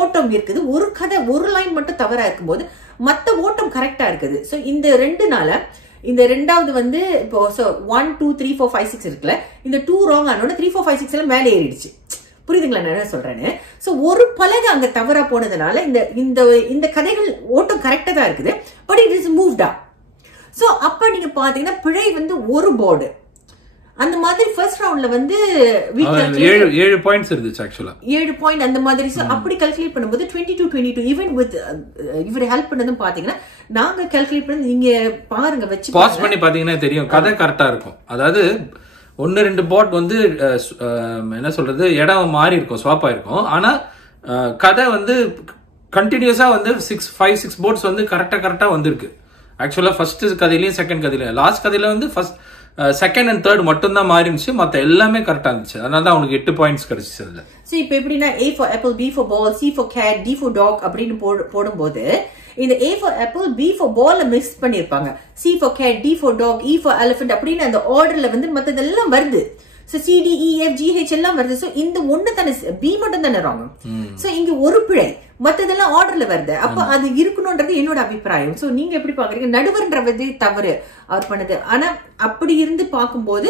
ஓட்டம் இருக்குது. ஒரு லைன் மட்டும் தவறா இருக்கும்போது மத்த ஓட்டம் கரெக்டா இருக்குது. சோ இந்த 2 நாள இந்த ரெண்டாவது வந்து இப்போ 1 2 3 4 5 6 இருக்குல்ல, இந்த 2 ராங் ஆனோட 3 4 5 6 எல்லாம் மேலே ஏறிடுச்சு. புரியுதுங்களா நான் என்ன சொல்றேன்னு? சோ ஒரு பலகை அங்க தவறா போனதுனால இந்த கதைகள் ஓட்டம் கரெக்டா தான் இருக்குது. But it is moved up. So அப்ப நீங்க பாத்தீங்கன்னா பிழை வந்து ஒரு போர்டு அந்த மாதிரி ஃபர்ஸ்ட் ரவுண்ட்ல வந்து 7 பாயிண்ட்ஸ் இருந்துச்சு. ஆக்சுவலா 7 பாயிண்ட் அந்த மாதிரி. சோ அப்படி கால்குலேட் பண்ணும்போது 22 ஈவன் வித் இவர் ஹெல்ப் பண்ணதும் பாத்தீங்கன்னா நாங்க கால்குலேட் பண்ணி நீங்க பாருங்க வச்சு பாஸ் பண்ணி பாத்தீங்கன்னா தெரியும் கதை கரெக்டா இருக்கும். அதாவது 1-2 பாட் வந்து என்ன சொல்றது இடம் மாறி இருக்கும், ஸ்வாப் ஆயிருக்கும். ஆனா கதை வந்து கண்டினியூஸா வந்து 5-6 போர்ட்ஸ் வந்து கரெக்டா வந்திருக்கு. ஆக்சுவலா ஃபர்ஸ்ட் கதையிலயும் செகண்ட் கதையில லாஸ்ட் கதையில வந்து ஃபர்ஸ்ட் செகண்ட் அண்ட் தேர்ட் மட்டும் தான் மாறி இருந்துச்சு. மத்த எல்லாமே கரெக்டா இருந்துச்சு. அதனால தான் அவனுக்கு 8 பாயிண்ட்ஸ் கிடைச்சிச்சு. அதுல சோ இப்போ எப்படின்னா A for apple, B for ball, C for cat, D for dog அப்படின்னு போடும்போது இந்த A for apple, B for ball mix பண்ணிருப்பாங்க. C for cat, D for dog, E for elephant அப்படின்னு அந்த ஆர்டர்ல வந்து மத்ததெல்லாம் வருது. So C D E F G H எல்லாம் வருது. சோ இந்த ஒண்ணு தானே B மட்டும் தானே ராங். சோ இங்க ஒரு பிழை, மத்ததெல்லாம் ஆர்டர்ல வருது. அப்ப அது இருக்கணும்ன்றது என்னோட அபிப்பிராயம். சோ நீங்க எப்படி பாக்குறீங்க? நடுவர்ன்றது தவறு அவர் பண்ணது. ஆனா அப்படி இருந்து பார்க்கும்போது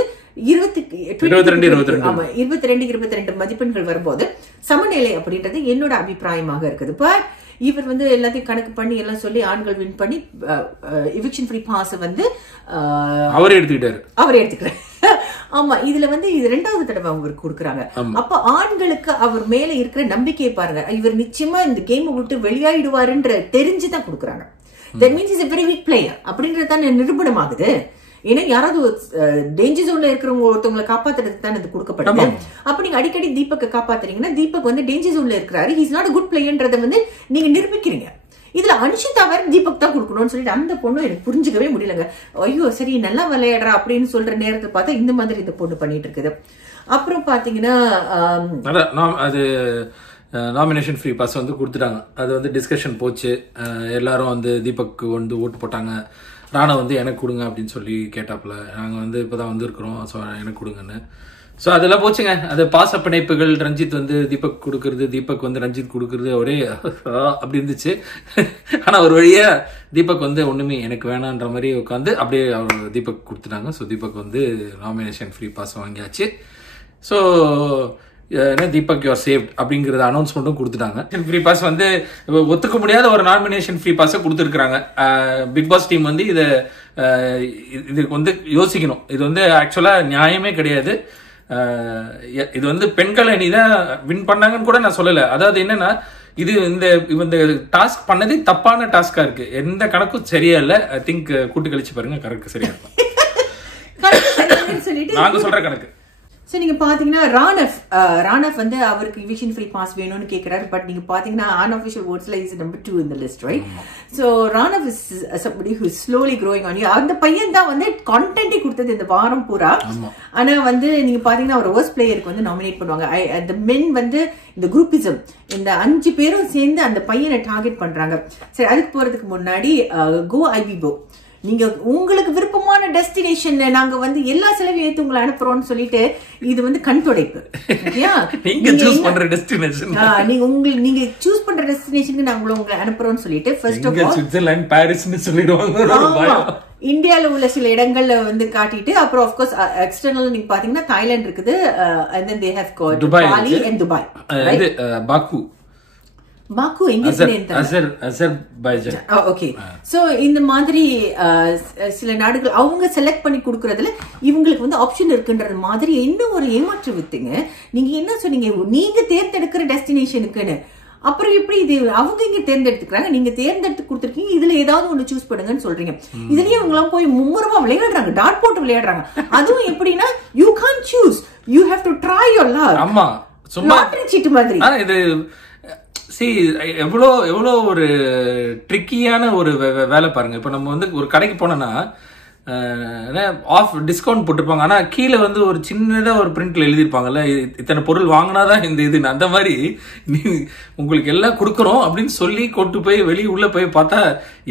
22 மதிப்பெண்கள் வரும்போது சமநிலை அப்படின்றது என்னோட அபிப்பிராயமாக இருக்குது. பட் இவர் வந்து எல்லாத்தையும் கணக்கு பண்ணி எல்லாம் சொல்லி ஆண்கள் வின் பண்ணி eviction free pass வந்து அவரே எடுத்துக்கிட்டாரு. ஆமா, இதுல வந்து இது 2வது தடவை அவருக்கு கொடுக்குறாங்க. அப்ப ஆண்களுக்கு அவர் மேல இருக்கிற நம்பிக்கையை பாருங்க. இவர் நிச்சயமா இந்த கேம் விட்டு வெளியாயிடுவாருன்ற தெரிஞ்சுதான் கொடுக்குறாங்க. That means is a very weak player அப்படின்றது தான் நிரூபணம் ஆகுது. ஏன்னா யாராவது டேஞ்சர் ஜோன்ல இருக்கிறவங்க ஒருத்தவங்களை காப்பாத்துறதுக்கு தான் இது கொடுக்கப்பட்டது. அப்ப நீங்க அடிக்கடி தீபக்கை காப்பாத்துறீங்கன்னா தீபக் வந்து டேஞ்சர் ஜோன்ல இருக்கிறாரு, he is not a good playerன்றதை வந்து நீங்க நிரூபிக்கிறீங்க. இதுல அனுஷிதா வேற தீபக் தான் கொடுக்கணும்னு சொல்லிட்டு அந்த பொண்ணு எனக்கு புரிஞ்சுக்கவே முடியலங்க. ஐயோ சரி நல்லா விளையாடுறா அப்படின்னு சொல்ற நேரத்தை பார்த்தா இந்த மாதிரி இந்த பொண்ணு பண்ணிட்டு இருக்குது. அப்புறம் பாத்தீங்கன்னா அது நாமினேஷன் ஃப்ரீ பாஸ் வந்து கொடுத்துட்டாங்க. அது வந்து டிஸ்கஷன் போச்சு. எல்லாரும் வந்து தீபக்கு வந்து ஓட்டு போட்டாங்க. ராணா வந்து எனக்கு கொடுங்க அப்படின்னு சொல்லி கேட்டாப்புல. நாங்கள் வந்து இப்போதான் வந்திருக்கிறோம், ஸோ எனக்கு கொடுங்கன்னு. ஸோ அதெல்லாம் போச்சுங்க. அது பாச பிணைப்புகள், ரஞ்சித் வந்து தீபக் கொடுக்கறது, தீபக் வந்து ரஞ்சித் கொடுக்கறது ஒரே அப்படி இருந்துச்சு. ஆனால் ஒரு வழியா தீபக் வந்து ஒன்றுமே எனக்கு வேணான்ற மாதிரி உட்காந்து அப்படியே அவர் தீபக் கொடுத்துட்டாங்க. ஸோ தீபக் வந்து நாமினேஷன் ஃப்ரீ பாஸ் வாங்கியாச்சு. ஸோ தீபக் யூஆர் சேவ்ட் அப்படிங்கறத அனௌன்ஸ்மெண்ட்டும் கொடுத்துட்டாங்க. ஃப்ரீ பாஸ் வந்து ஒத்துக்க முடியாத ஒரு நாமினேஷன் ஃப்ரீ பாஸை கொடுத்துருக்காங்க. பிக் பாஸ் டீம் வந்து இதுக்கு வந்து யோசிக்கணும். இது வந்து ஆக்சுவலா நியாயமே கிடையாது. இது வந்து பெண்கள் அணி தான் வின் பண்ணாங்கன்னு கூட நான் சொல்லல. அதாவது என்னன்னா, இது இந்த டாஸ்க் பண்ணதே தப்பான டாஸ்கா இருக்கு. எந்த கணக்கும் சரியா இல்ல. ஐ திங்க் கூட்டு கழிச்சு பாருங்க, கரெக்ட் சரியா இருக்கும். நாங்க சொல்ற கணக்கு. ஸோ நீங்க பாத்தீங்கன்னா ராணவ் வந்து அவருக்கு eviction free pass வேணும்னு கேட்கிறாரு. பட் நீங்க பாத்தீங்கன்னா unofficial votes is number 2 in the list, right? So Ranav is somebody who is slowly growing on you. அந்த பையன் தான் வந்து கண்டென்ட் கொடுத்தது இந்த வாரம் பூரா. ஆனா வந்து நீங்க பாத்தீங்கன்னா ஒரு worst playerக்கு வந்து நாமினேட் பண்ணுவாங்க. the men வந்து இந்த குரூப்பிசம், இந்த 5 பேரும் சேர்ந்து அந்த பையனை டார்கெட் பண்றாங்க. சரி, அதுக்கு போறதுக்கு முன்னாடி கோ ஐபிபோ, நீங்க உங்களுக்கு விருப்பமான டெஸ்டினேஷன் நாங்க வந்து எல்லா செலவையும் ஏத்து உங்களை அனுப்புறோம்னு சொல்லிட்டு இது வந்து கண் துடைப்பு. நீங்க சூஸ் பண்ற டெஸ்டினேஷன், நீங்க சூஸ் பண்ற டெஸ்டினேஷனுக்கு நாங்க உங்களை அனுப்புறோம்னு சொல்லிட்டு ஃபர்ஸ்ட் ஆஃப் ஆல் சுவிட்சர்லாந்து, பாரிஸ்னு சொல்லிடுவாங்க. இந்தியால உள்ள சில இடங்கள்ல வந்து காட்டிட்டு அப்புறம் ஆஃப் கோர்ஸ் எக்ஸ்டர்னல் நீங்க பாத்தீங்கன்னா தாய்லாந்து இருக்குது, and then they have got Bali and Dubai, right? பாக்கு எங்க அசர்பைஜான். ஓகே, சோ இந்த மாதிரி சில நாடுகள் அவங்க செலக்ட் பண்ணி கொடுக்கறதுல இவங்களுக்கு வந்து ஆப்ஷன் இருக்குன்றது மாதிரி இன்னும் ஒரு ஏமாற்று வித்துங்க. நீங்க என்ன சொன்னீங்க, நீங்க தேர்ந்தெடுக்கிற டெஸ்டினேஷனுக்குன்னு, அப்புறம் எப்படி இது அவங்க இங்க தேர்ந்தெடுத்துக்கிறாங்க, நீங்க தேர்ந்தெடுத்து கொடுத்துருக்கீங்க, இதுல ஏதாவது ஒண்ணு சூஸ் பண்ணுங்கன்னு சொல்றீங்க. இதுலயே அவங்க எல்லாம் போய் மும்முரமா விளையாடுறாங்க, டாட் போட்டு விளையாடுறாங்க. அதுவும் எப்படின்னா you can't choose, you have to try your luck. ஆமா, சும்மா லாட்டரி சீட்டு மாதிரி. இது எவ்வளோ ஒரு ட்ரிக்கியான ஒரு வேலை பாருங்க. இப்ப நம்ம வந்து ஒரு கடைக்கு போனோம்னா ஆஃப் டிஸ்கவுண்ட் போட்டிருப்பாங்க, ஆனா கீழே வந்து ஒரு சின்னதா ஒரு பிரிண்ட்ல எழுதிருப்பாங்கல்ல, இத்தனை பொருள் வாங்கினாதான் இந்த இது. அந்த மாதிரி உங்களுக்கு எல்லாம் கொடுக்கறோம் அப்படின்னு சொல்லி கொண்டு போய் வெளியே உள்ள போய் பார்த்தா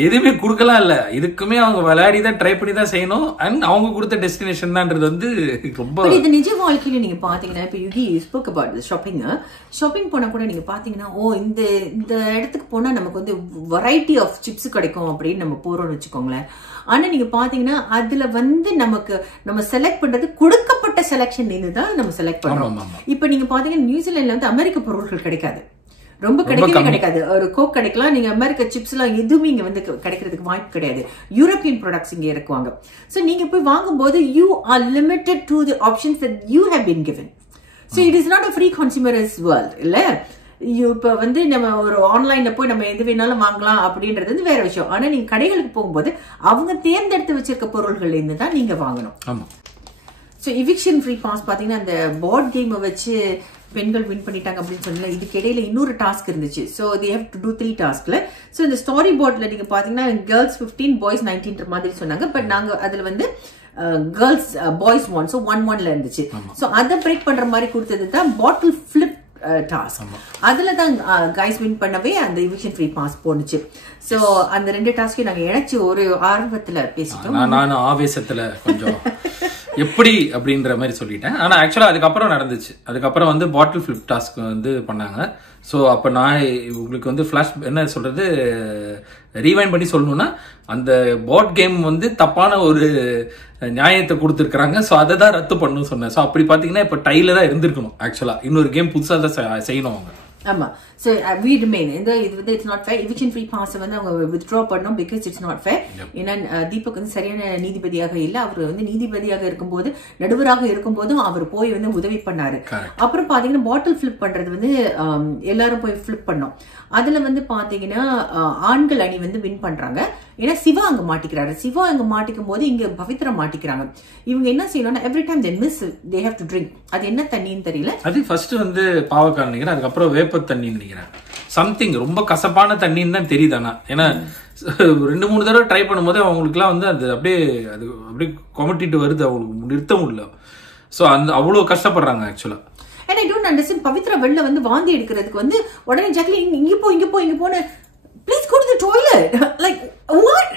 எதுவுமே கொடுக்கலாம் இல்ல. இதுக்குமே அவங்க விளையாடி தான் ட்ரை பண்ணி தான் செய்யணும். அண்ட் அவங்க கொடுத்த டெஸ்டினேஷன் தான்ன்றது வந்து ரொம்ப இது நிஜ வாழ்க்கையில நீங்க பாத்தீங்கன்னா, இப்ப யுகி ஸ்போக் அபவுட் ஷாப்பிங் போனா கூட நீங்க பாத்தீங்கன்னா, இந்த இடத்துக்கு போனா நமக்கு வந்து வெரைட்டி ஆஃப் சிப்ஸ் கிடைக்கும் அப்படின்னு நம்ம போறோம்னு வச்சுக்கோங்களேன். ஆனா நீங்க பாத்தீங்கன்னா அதுல வந்து நம்ம செலக்ட் பண்றது கொடுக்கப்பட்ட செலக்ஷன் தான் நம்ம செலக்ட் பண்றோம். இப்ப நீங்க பாத்தீங்கன்னா நியூசிலாந்துல வந்து அமெரிக்க பொருட்கள் கிடைக்காது, ரொம்ப கிடைக்காது. ஒரு கோக் கிடைக்கலாம், நீங்க அமெரிக்க சிப்ஸ் எல்லாம் எதுவுமே இங்க வந்து கிடைக்கிறதுக்கு வாய்ப்பு கிடையாது. யூரோப்பியன் ப்ராடக்ட்ஸ் இங்க இறக்குவாங்க. சோ நீங்க போய் வாங்கும்போது you are limited to the options that you have been given. So it is not a free consumerist world, இல்ல? இப்ப வந்து நம்ம ஒரு ஆன்லைன்ல போய் நம்ம எது வேணாலும் வாங்கலாம் அப்படின்றது வந்து வேற விஷயம். ஆனா நீங்க கடைகளுக்கு போகும்போது அவங்க தேர்ந்தெடுத்து வச்சிருக்க பொருள்கள் இருந்து தான் நீங்க வாங்கணும். ஸோ eviction free pass பாத்தீங்கன்னா அந்த போர்ட் கேமை வச்சு பெண்கள் வின் பண்ணிட்டாங்க அப்படின்னு சொன்னல. இதுக்கு இடையில இன்னொரு டாஸ்க் இருந்துச்சு. So they have to do 3 டாஸ்க்ல. ஸோ இந்த ஸ்டோரி போர்ட்ல நீங்க பாத்தீங்கன்னா கேர்ள்ஸ் 15 பாய்ஸ் 19 மாதிரி சொன்னாங்க. பட் நாங்க அதுல வந்து கேர்ள்ஸ் பாய்ஸ் 1, ஸோ 1-1ல இருந்துச்சு. ஸோ அதை பிரேக் பண்ற மாதிரி கொடுத்தது தான் பாட்டில் ஃபிளிப் டாஸ்க். அதுல தான் கைஸ் வின் பண்ணவே அந்த eviction free pass போனுச்சு. சோ அந்த 2 டாஸ்கையும் நாங்க இணைச்சு ஒரு ஆர்வத்துல பேசிட்டோம். நானும் ஆவேசத்துல கொஞ்சம் எப்படி அப்படின்ற மாதிரி சொல்லிட்டேன். ஆனா ஆக்சுவலா அதுக்கப்புறம் நடந்துச்சு. அதுக்கப்புறம் வந்து பாட்டில் ஃபிளிப் டாஸ்க் வந்து பண்ணாங்க. ஸோ அப்போ நான் உங்களுக்கு வந்து ஃபிளாஷ் என்ன சொல்றது ரீவைண்ட் பண்ணி சொல்லணும்னா, அந்த போர்ட் கேம் வந்து தப்பான ஒரு நியாயத்தை கொடுத்துருக்காங்க. ஸோ அதை தான் ரத்து பண்ணணும்னு சொன்னேன். ஸோ அப்படி பார்த்தீங்கன்னா இப்போ டைல தான் இருந்திருக்கணும். ஆக்சுவலா இன்னொரு கேம் புதுசாக தான் செய்யணும் அவங்க. ஆமா. So we remain in the இது வந்து it's not fair. eviction free pass வந்து அவங்க withdraw பண்ணோம் because it's not fair. ஏன்னா தீபக் வந்து சரியான நீதிபதியாக இல்ல. அவர் வந்து நீதிபதியாக இருக்கும்போது நடுவராக இருக்கும்போதும் அவர் போய் வந்து உதவி பண்ணாரு. அப்புறம் பாத்தீங்கன்னா பாட்டில் ஃபிளிப் பண்றது வந்து எல்லாரும் போய் ஃபிளிப் பண்ணோம். அதுல வந்து பாத்தீங்கன்னா ஆண்கள் அணி வந்து வின் பண்றாங்க. ஏன்னா சிவா அங்க மாட்டிக்கிறாரு. சிவா அங்க மாட்டிக்கும் போது இங்க பவித்ரா மாட்டிக்கிறாங்க. இவங்க என்ன செய்யணும்னா every time they miss they have to drink. அது என்ன தண்ணின்னு தெரியல. அது ஃபர்ஸ்ட் வந்து பாவக்காய் நினைக்கிறேன், அதுக்கப்புறம் வேப்ப தண்ணி நினைக்கிறேன், சம்திங் ரொம்ப கசப்பான தண்ணின்னு தான் தெரியுது. ஆனா ஏன்னா 2-3 தடவை ட்ரை பண்ணும்போது அவங்களுக்குலாம் வந்து அது அப்படியே கொமட்டிட்டு வருது, அவங்களுக்கு நிறுத்த முடியல. ஸோ அந்த அவ்வளோ கஷ்டப்படுறாங்க ஆக்சுவலா. and I don't understand Pavithra வெளில வந்து வாந்தி எடுக்கிறதுக்கு வந்து உடனே ஜாக்லின் இங்க போன்னு please go to the toilet like what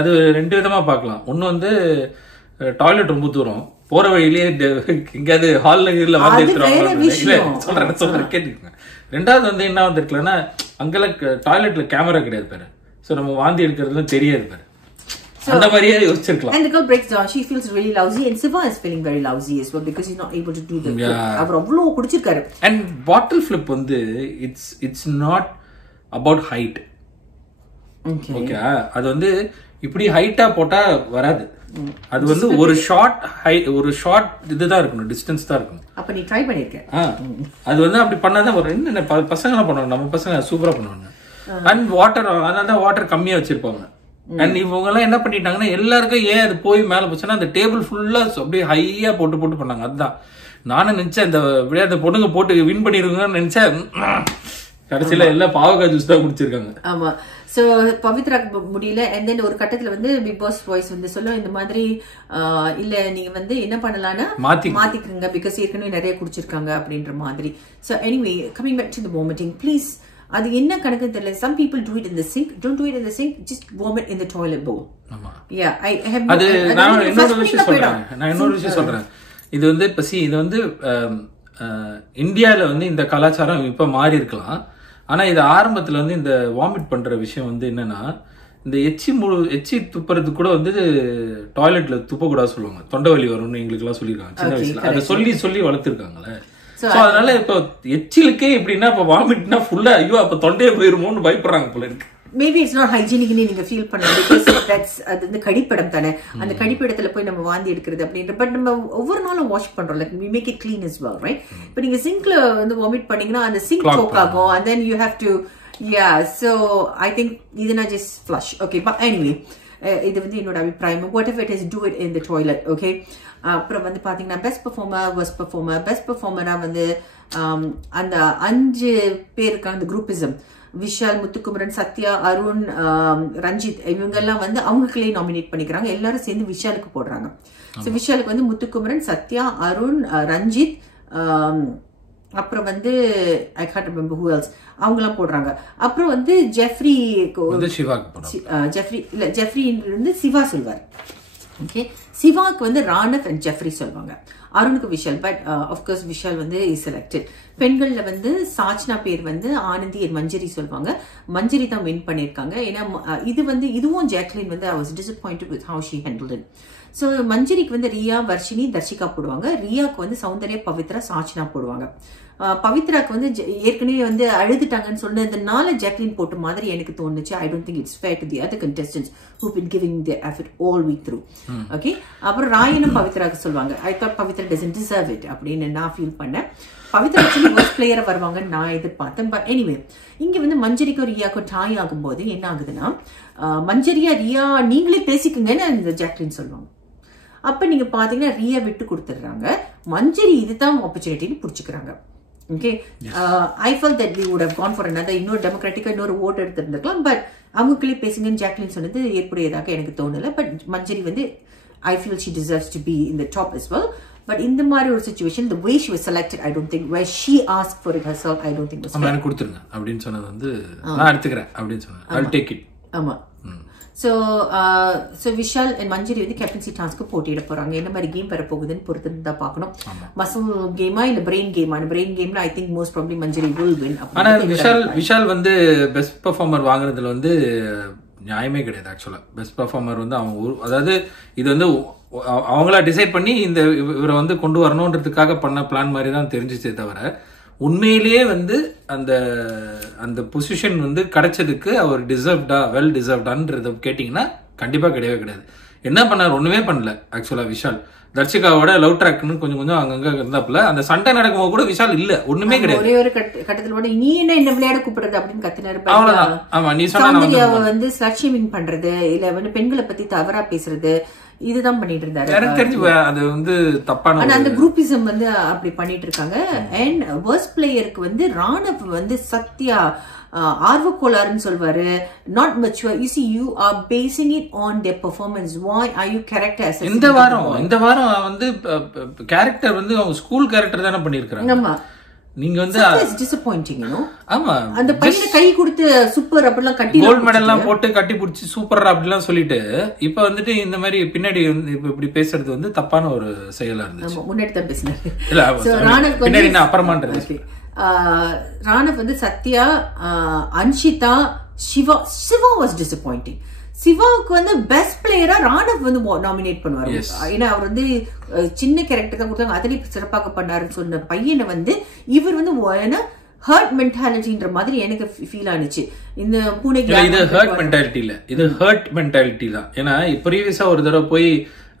அது ரெண்டு விதமா பார்க்கலாம். ஒன்னு வந்து டாய்லெட் ரொம்ப தூரம் போற வழியிலேயே எங்கேயாவது ஹால்ல கீழ வந்து சொல்றேன் கேட்டுக்கோங்க. ரெண்டாவது வந்து என்ன வந்துருக்கலன்னா அங்கெல்லாம் டாய்லெட்ல கேமரா கிடையாது பாரு, சோ நம்ம வாந்தி எடுக்கிறதுலாம் தெரியாது பாரு, அந்த மாதிரியே யோசிச்சிருக்கலாம். And the girl breaks down, she feels really lousy and Siva is feeling very lousy as well because he's not able to do the அவர் அவ்வளவு குடிச்சிருக்காரு. And bottle flip வந்து it's not about height. Okay, அது வந்து இப்படி ஹைட்டா போட்டா வராது. அது வந்து ஒரு ஷார்ட் இதுதான் இருக்கணும், டிஸ்டன்ஸ் தான் இருக்கணும். அப்ப நீ ட்ரை பண்ணிருக்க. அது வந்து அப்படி பண்ணாதான் ஒரு என்ன பசங்க எல்லாம் பண்ணுவாங்க, நம்ம பசங்க சூப்பரா பண்ணுவாங்க. அண்ட் வாட்டர், அதனாலதான் வாட்டர் கம்மியா வச்சிருப்பாங்க. அண்ட் இவங்க எல்லாம் என்ன பண்ணிட்டாங்கன்னா எல்லாருக்கும் ஏன் அது போய் மேல போச்சுன்னா அந்த டேபிள் ஃபுல்லா அப்படியே ஹையா போட்டு பண்ணாங்க. அதுதான் நானும் நினைச்சேன், இந்த விளையாட்டு பொண்ணுங்க போட்டு வின் பண்ணிருக்காங்கன்னு நினைச்சேன். கடைசியில எல்லாம் பாவக்காய் ஜூஸ் தான் குடிச்சிருக்காங்க. ஆமா, சோ பவித்ராக்கு முடியல. அண்ட் தென் ஒரு கட்டத்துல வந்து பிக் பாஸ் வாய்ஸ் வந்து சொல்லும் இந்த மாதிரி இல்ல நீங்க வந்து என்ன பண்ணலாம்னா மாத்திக்குங்க பிகாஸ் ஏற்கனவே நிறைய குடிச்சிருக்காங்க அப்படின்ற மாதிரி. So anyway coming back to the vomiting please, அது என்ன கணக்குன்னு தெரியல. some people do it in the sink, don't do it in the sink, just vomit in the toilet bowl. ஆமா, yeah, I have அது நான் இன்னொரு விஷயம் சொல்றேன். இது வந்து இது வந்து இந்தியால வந்து இந்த கலாச்சாரம் இப்ப மாறி இருக்கலாம். ஆனா இது ஆரம்பத்துல வந்து இந்த வாமிட் பண்ற விஷயம் வந்து என்னன்னா, இந்த எச்சி துப்புறது கூட வந்து டாய்லெட்ல துப்பக்கூடாது சொல்லுவாங்க, தொண்டை வலி வரும்னு எங்களுக்கு எல்லாம் சொல்லிருக்காங்க சின்ன வயசுல. அதை சொல்லி வளர்த்துருக்காங்களே. அதனால இப்ப எச்சிலுக்கே எப்படின்னா இப்ப வாமிட்னா ஃபுல்லா ஐயோ அப்ப தொண்டையை போயிருமோன்னு பயப்படுறாங்க போல இருக்கு. மேபி இட்ஸ் நாட் ஹைஜீனிக் நீங்க ஃபீல் பண்ணலாம் பிகாஸ் தட்ஸ் அது வந்து கடிப்படம் தானே, அந்த கடிப்படத்துல போய் நம்ம வாந்தி எடுக்கிறது அப்படின்ற. பட் நம்ம ஒவ்வொரு நாளும் வாஷ் பண்றோம், like we make it clean as well, right? இப்போ நீங்க சிங்க்ல வந்து வாமிட் பண்ணீங்கன்னா அந்த சிங்க் சோக் ஆகும், and then you have to so I think இதுனா just flush. Okay, but anyway இது வந்து என்னோட அபிப்பிராயம். whatever it is, do it in the toilet. Okay, அப்புறம் வந்து பாத்தீங்கன்னா best performer, worst performer. Best பெர்ஃபார்மரா வந்து அந்த 5 பேருக்கு அந்த குரூப்பிசம், விஷால், முத்துக்குமரன், சத்யா, அருண், ரஞ்சித், இவங்கெல்லாம் வந்து அவங்களுக்குள்ளே நாமினேட் பண்ணிக்கிறாங்க. எல்லாரும் சேர்ந்து விஷாலுக்கு போடுறாங்க. ஸோ விஷாலுக்கு வந்து முத்துக்குமரன், சத்யா, அருண், ரஞ்சித், அப்புறம் வந்து I can't remember who else, அவங்கெல்லாம் போடுறாங்க. அப்புறம் வந்து ஜெஃப்ரி வந்து சிவா சொல்வார். ஓகே, சிவாக்கு வந்து ராணவ் அண்ட் ஜெஃப்ரி சொல்லுவாங்க, அருணுக்கு விஷால். பட் ஆஃப்கோர்ஸ் விஷால் வந்து இஸ் செலக்டட். பெண்கள்ல வந்து சாச்னா பேர் வந்து ஆனந்தி அண்ட் மஞ்சரி சொல்லுவாங்க. மஞ்சரி தான் வின் பண்ணிருக்காங்க. ஏன்னா இது வந்து இதுவும் ஜாக்லின் வந்து I was disappointed with how she handled it. So மஞ்சரிக்கு வந்து ரியா, வர்ஷினி, தர்ஷிகா போடுவாங்க. ரியாவுக்கு வந்து சௌந்தர்யா, பவித்ரா, சாச்னா போடுவாங்க. பவித்ராக்கு வந்து ஏற்கனவே வந்து அழுதுட்டாங்கன்னு சொன்னதுனால ஜாக்லின் போட்ட மாதிரி எனக்கு தோணுச்சு. I don't think it's fair to the other contestants who been giving their effort all week through. Okay, அப்புறம் ராயனும் பவித்ராக்கு சொல்லுவாங்க. I thought Pavithra doesn't deserve it அப்படின்னு நான் ஃபீல் பண்ணேன். பவித்ரா ஆக்சுவலி ஒர்ஸ்ட் பிளேயரா வருவாங்கன்னு நான் எதிர்பார்த்தேன். பட் எனிவே இங்க வந்து மஞ்சரிக்கும் ரியாக்கும் டாய் ஆகும்போது என்ன ஆகுதுன்னா, மஞ்சரியா ரியா நீங்களே பேசிக்குங்கன்னு அந்த ஜாக்லின் சொல்லுவாங்க. அப்ப நீங்க பாத்தீங்கன்னா ரியா விட்டு கொடுத்துடுறாங்க, மஞ்சரி இதுதான் ஆப்பர்ச்சுனிட்டின்னு புடிச்சுக்கிறாங்க. Okay, I felt that we would have gone for another இன்னொரு டெமோக்ராட்டிக்கா இன்னொரு ஓட் எடுத்திருந்திருக்கலாம். பட் அவங்களுக்குள்ளே பேசுங்கன்னு ஜாக்லின் சொன்னது ஏற்புடையதாக எனக்கு தோணல. பட் மஞ்சரி வந்து I feel she deserves to be in the top as well. But in the மாதிரி ஒரு situation, the way she was selected, I don't think where she asked for it herself, I don't think was fair. எனக்கு கொடுத்துருங்க அப்படின்னு சொன்னது வந்து நான் எடுத்துக்கிறேன் அப்படின்னு சொன்னேன். I'll take it. ஆமா. ஸோ விஷால் அண்ட் மஞ்சரி வந்து கேப்டன்சி டாஸ்க்கு போட்டியிட போறாங்க. என்ன மாதிரி கேம் பெற போகுதுன்னு பொறுத்து தான் பார்க்கணும். மசில் கேமா இல்ல பிரெயின் கேமா? பிரெயின் கேம்ல I think most probably Manjari will win. ஆனா விஷால் வந்து பெஸ்ட் பெர்ஃபார்மர் வாங்குறதுல வந்து நியாயமே கிடையாது. ஆக்சுவலா பெஸ்ட் பெர்ஃபார்மர் வந்து அவங்க, அதாவது இது வந்து அவங்களா டிசைட் பண்ணி இந்த இவரை வந்து கொண்டு வரணும்ன்றதுக்காக பண்ண பிளான் மாதிரி தான் தெரிஞ்சிச்சே தவிர உண்மையிலேயே வந்து அந்த அந்த பொசிஷன் வந்து கிடைச்சதுக்கு அவர் டிசர்வ்டா, வெல் டிசர்வ்டான்றத கேட்டீங்கன்னா கண்டிப்பா கிடையவே கிடையாது. என்ன பண்ணார்? ஒண்ணுமே பண்ணல. ஆக்சுவலா விஷால் தர்ஷிகாவோட லவ் ட்ராக்னு கொஞ்சம் அங்கங்க இருந்தாப்புல. அந்த சண்டை நடக்கும்போது கூட விஷால் இல்ல, ஒண்ணுமே கிடையாது. ஒரே ஒரு கட்டத்துல கூட நீ என்ன விளையாட கூப்பிடுறது அப்படின்னு கத்தினாரு. அவ்வளவுதான். ஆமா, நீ சொன்ன வந்து ஸ்லட் ஷேமிங் பண்றது, இல்ல வந்து பெண்களை பத்தி தவறா பேசுறது, இதுதான் பண்ணிட்டு இருந்தாரு. எனக்கு தெரிஞ்சு அது வந்து தப்பான அந்த குரூப்பிசம் வந்து அப்படி பண்ணிட்டு இருக்காங்க. அண்ட் வர்ஸ்ட் பிளேயருக்கு வந்து ராணவ் வந்து சத்யா ஆர்வக்கோளாறுன்னு சொல்வாரு, not mature. You see, you are basing it on their performance. Why are you character assessing? இந்த வாரம் வந்து கேரக்டர் வந்து அவங்க ஸ்கூல் கேரக்டர் தானே பண்ணிருக்காங்க. ஆமா, நீங்க வந்து disappointing, you know. ஆமா, அந்த பையனை கை கொடுத்து சூப்பர் அப்படிலாம் கட்டி கோல்ட் மெடல் எல்லாம் போட்டு கட்டி பிடிச்சி சூப்பர் அப்படிலாம் சொல்லிட்டு இப்ப வந்துட்டு இந்த மாதிரி பின்னாடி இப்படி பேசுறது வந்து தப்பான ஒரு செயலா இருந்துச்சு. முன்னாடி தான் பேசினாரு. பின்னாடி அப்புறமான்றது. ராணவ் வந்து சத்யா, அன்ஷிதா, சிவா வாஸ் டிசப்பாயிண்டிங். சிவாவுக்கு வந்து பெஸ்ட் பிளேயரா ராணவ் வந்து நாமினேட் பண்ணுவாரு. ஏன்னா அவர் வந்து சின்ன கேரக்டர் தான் கொடுத்தாங்க, அதுலயும் சிறப்பாக பண்ணாருன்னு சொன்ன பையனை வந்து இவர் வந்து ஹர்ட் மென்டாலிட்டின்ற மாதிரி எனக்கு ஃபீல் ஆனிச்சு. இந்த பூனைக்கு இது ஹர்ட் மென்டாலிட்டி இல்ல, இது ஹர்ட் மென்டாலிட்டி தான். ஏன்னா ப்ரீவியஸா ஒரு தடவை போய்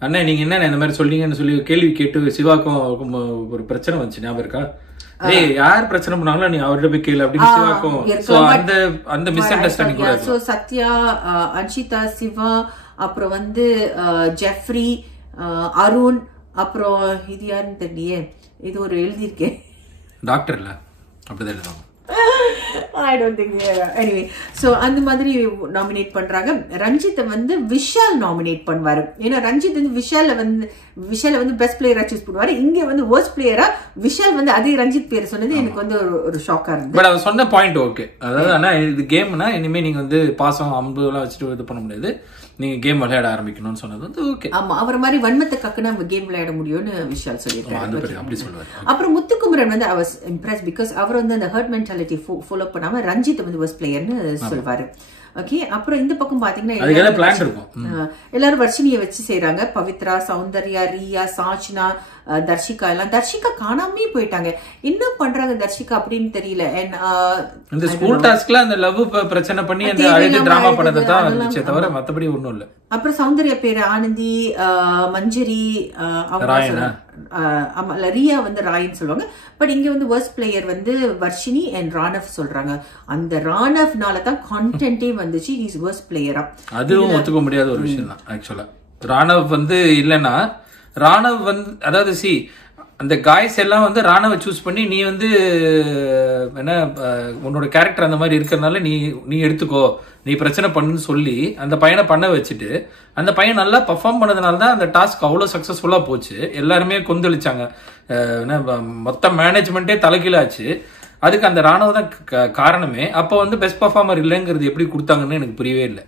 அண்ணா நீங்க என்ன இந்த மாதிரி சொல்றீங்கன்னு சொல்லி கேள்வி கேட்டு சிவாக்கும் ஒரு பிரச்சனை வந்துச்சு, ஞாபகம் இருக்கா? யார் பிரச்சனை பண்ணாங்களோ நீ அவர்கிட்ட போய் கேளு அப்படின்னு சிவாக்கும் அந்த மிஸ் அண்டர்ஸ்டாண்டிங் கூட. சோ சத்யா, அன்ஷிதா, சிவா, அப்புறம் வந்து ஜெஃப்ரி, அருண், அப்புறம் இது யாருன்னு தெரியலையே, இது ஒரு எழுதியிருக்கேன் டாக்டர்ல அப்படிதான் எழுதுவாங்க. I don't think anyway. So அந்த மாதிரி நாமினேட் பண்றாங்க. ரஞ்சித்தை வந்து விஷால் நாமினேட் பண்ணுவாரு. ஏன்னா ரஞ்சித் வந்து விஷால வந்து பெஸ்ட் பிளேயரா சூஸ் பண்ணுவாரு. இங்க வந்து வர்ஸ்ட் பிளேயரா விஷால் வந்து அதே ரஞ்சித் பேர் சொன்னது எனக்கு வந்து ஒரு ஷாக்கா இருந்தது. பட் அவர் சொன்ன பாயிண்ட் ஓகே. அதாவது ஆனா இது கேம்னா இனிமே நீங்க வந்து பாசம் அம்பு எல்லாம் வச்சுட்டு இது பண்ண முடியாது, நீங்க கேம் விளையாட ஆரம்பிக்கணும்னு சொன்னது வந்து ஓகே. ஆமா, அவர் மாதிரி வன்மத்தை கக்குனா நம்ம கேம் விளையாட முடியும்னு விஷால் சொல்லியிருக்காரு. அப்படி சொல்லுவாரு. அப்புறம் முத்துக்குமரன் வந்து I was impressed because அவர் வந்து அந்த ஹர்ட் மென்டாலிட்டி ஃபாலோ பண்ணாம ரஞ்சித் வந்து வர்ஸ்ட் பிளேயர்னு சொல்வாரு. ஓகே, அப்புறம் இந்த பக்கம் பாத்தீங்கன்னா எல்லாரும் வர்ஷினியை வச்சு செய்யறாங்க. பவித்ரா, சௌந்தர்யா, ரியா, சாச்சனா, தர்ஷிகா எல்லாம். தர்ஷிகா காணாமே போயிட்டாங்க, என்ன பண்றாங்க தர்ஷிகா அப்படின்னு தெரியல. இந்த ஸ்கூல் டாஸ்க்ல அந்த லவ் பிரச்சனை பண்ணி அந்த அழுது டிராமா பண்ணதை தான் வந்துச்சே தவிர மத்தபடி ஒண்ணும் இல்ல. அப்புறம் சௌந்தர்யா பேரு ஆனந்தி, மஞ்சரி, ரியா வந்து ராயின்னு சொல்லுவாங்க. பட் இங்க வந்து வர்ஸ்ட் பிளேயர் வந்து வர்ஷினி அண்ட் ராணவ் சொல்றாங்க. அந்த ராணவ்னால தான் கான்டென்ட்டே வந்துச்சு இஸ் வர்ஸ்ட் பிளேயரா. அதுவும் ஒத்துக்க முடியாத ஒரு விஷயம் தான் ஆக்சுவலா. ராணவ் வந்து இல்லைன்னா ராணவ் வந்து அதாவது அந்த காய்ஸ் எல்லாம் வந்து ராணவை சூஸ் பண்ணி நீ வந்து என்ன உன்னோட கேரக்டர் அந்த மாதிரி இருக்கிறதுனால நீ எடுத்துக்கோ, நீ பிரச்சனை பண்ணுன்னு சொல்லி அந்த பையனை பண்ண வச்சுட்டு அந்த பையன் நல்லா பர்ஃபார்ம் பண்ணதுனால தான் அந்த டாஸ்க் அவ்வளோ சக்ஸஸ்ஃபுல்லாக போச்சு. எல்லாருமே கொந்தளிச்சாங்க, மொத்த மேனேஜ்மெண்ட்டே தலைகீழாச்சு. அதுக்கு அந்த ராணுவ தான் காரணமே. அப்போ வந்து பெஸ்ட் பர்ஃபார்மர் இல்லைங்கிறது எப்படி கொடுத்தாங்கன்னு எனக்கு புரியவே இல்லை.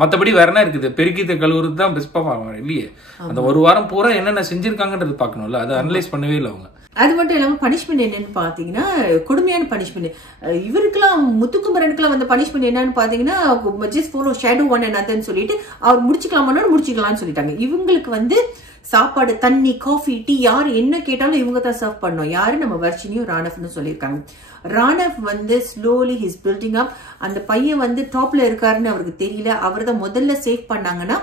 மற்றபடி வேற என்ன இருக்குது, பெருக்கித்த கழுவுறது தான் பெஸ்ட் பர்ஃபார்மர் இல்லையே. அந்த ஒரு வாரம் பூரா என்னென்ன செஞ்சிருக்காங்கன்றது பார்க்கணும்ல, அதை அனலைஸ் பண்ணவே இல்லை அவங்க. அது மட்டும் இல்லாம பனிஷ்மெண்ட் என்னன்னு பாத்தீங்கன்னா கொடுமையான பனிஷ்மெண்ட். இவருக்கெல்லாம் முத்துக்குமரனுக்குலாம் வந்த பனிஷ்மெண்ட் என்னன்னு பாத்தீங்கன்னா just follow shadow one and அதர்ன்னு சொல்லிட்டு அவர் முடிச்சுக்கலாம்னு சொல்லிட்டாங்க. இவங்களுக்கு வந்து சாப்பாடு, தண்ணி, காஃபி, டீ யாரு என்ன கேட்டாலும் இவங்க தான் சர்வ் பண்ணோம். யாரு நம்ம வர்ஷினியும் ராணவ்னு சொல்லியிருக்காங்க. ராணவ் வந்து ஸ்லோலி ஹிஸ் பில்டிங் அப். அந்த பையன் வந்து டாப்ல இருக்காருன்னு அவருக்கு தெரியல. அவர் தான் முதல்ல சேவ் பண்ணாங்கன்னா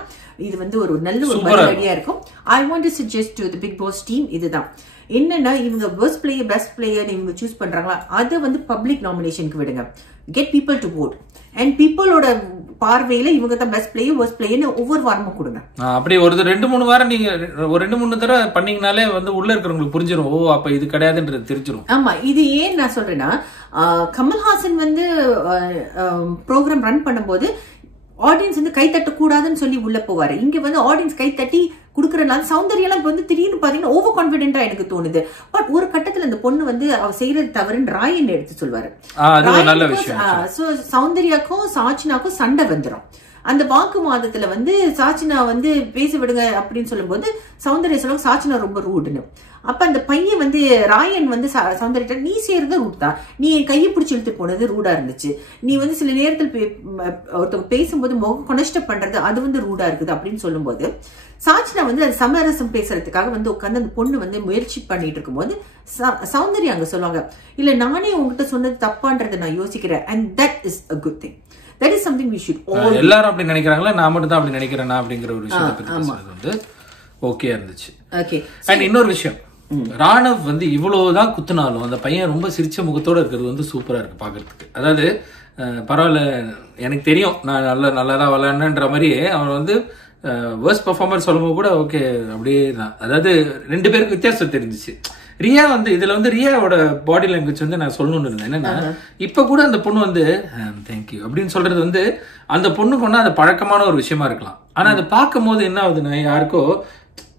இது வந்து ஒரு நல்ல ஒரு பதிலடியா இருக்கும். I want to suggest to the Bigg Boss team இதுதான். என்னன்னா இவங்க வர்ஸ்ட் பிளேயர் பெஸ்ட் பிளேயர் இவங்க சூஸ் பண்றாங்களா, அதை வந்து பப்ளிக் நாமினேஷனுக்கு விடுங்க. Get people to vote and பீப்புளோட பார்வையில இவங்க தான் பெஸ்ட் பிளேயர் வர்ஸ்ட் பிளேயர்னு ஒவ்வொரு வாரமும் கொடுங்க. அப்படி ஒரு 2-3 வாரம் நீங்க ஒரு 2-3 தடவை பண்ணீங்கனாலே வந்து உள்ள இருக்கிறவங்களுக்கு புரிஞ்சிடும், ஓ அப்ப இது கிடையாதுன்றது தெரிஞ்சிடும். ஆமா, இது ஏன் நான் சொல்றேன்னா கமல்ஹாசன் வந்து ப்ரோக்ராம் ரன் பண்ணும்போது ஆடியன்ஸ் வந்து கை தட்ட கூடாதுன்னு சொல்லி உள்ள போவாரு. இங்க வந்து ஆடியன்ஸ் கை தட்டி குடுக்கறதுனால சௌந்தர்யெல்லாம் இப்ப வந்து திடீர்னு பாத்தீங்கன்னா ஓவர் கான்பிடென்டா எனக்கு தோணுது. பட் ஒரு கட்டத்துல இந்த பொண்ணு வந்து அவ செய்யறது தவறுன்னு ராயன் எடுத்து சொல்வாரு. சௌந்தர்யாக்கும் சாச்சினாக்கும் சண்டை வந்துடும். அந்த வாக்குவாதத்துல வந்து சாச்சினா வந்து பேச விடுங்க அப்படின்னு சொல்லும் போது சௌந்தர்யா சொல்லுவாங்க சாச்சினா ரொம்ப ரூடுன்னு. அப்ப அந்த பையன் வந்து ராயன் வந்து சௌந்தர்யா நீ செய்யறது ரூட் தான், நீ என் கையை பிடிச்சி இழுத்து போனது ரூடா இருந்துச்சு, நீ வந்து சில நேரத்தில் ஒருத்தவங்க பேசும்போது முகம் கொனஸ்ட் பண்றது அது வந்து ரூடா இருக்குது அப்படின்னு சொல்லும் போது சாச்சினா வந்து அது சமரசம் பேசுறதுக்காக வந்து உட்காந்து அந்த பொண்ணு வந்து முயற்சி பண்ணிட்டு இருக்கும்போது சௌந்தர்யா அங்க சொல்லுவாங்க, இல்ல நானே உங்ககிட்ட சொன்னது தப்பான்றதை நான் யோசிக்கிறேன் and that is a good thing. That is something we should all எல்லாரும் அப்படி நினைக்கிறாங்களா, நான் மட்டும் தான் அப்படி நினைக்கிறேனா அப்படிங்கிற ஒரு விஷயத்தை பத்தி பேசுறது வந்து ஓகே இருந்துச்சு. ஓகே. அண்ட் இன்னொரு விஷயம், ராணவ் வந்து இவ்வளவுதான் குத்துனாலும் அந்த பையன் ரொம்ப சிரிச்ச முகத்தோட இருக்கிறது வந்து சூப்பரா இருக்கு பாக்குறதுக்கு. அதாவது பரவாயில்ல எனக்கு தெரியும் நான் நல்லாதான் விளையாடுன்ற மாதிரி அவன் வந்து வேர்ஸ்ட் பர்ஃபார்மர் சொல்லும்போது கூட ஓகே அப்படியே தான். அதாவது 2 பேருக்கு வித்தியாசம் தெரிஞ்சிச்சு. ரியா வந்து இதுல வந்து ரியாவோட பாடி லாங்குவேஜ் வந்து நான் சொல்லணும்னு இருந்தேன். என்னன்னா இப்ப கூட அந்த பொண்ணு வந்து தேங்க்யூ அப்படின்னு சொல்றது வந்து அந்த பொண்ணுக்கு ஒன்னா அது பழக்கமான ஒரு விஷயமா இருக்கலாம். ஆனா அதை பார்க்கும் போது என்ன ஆகுதுன்னா யாருக்கோ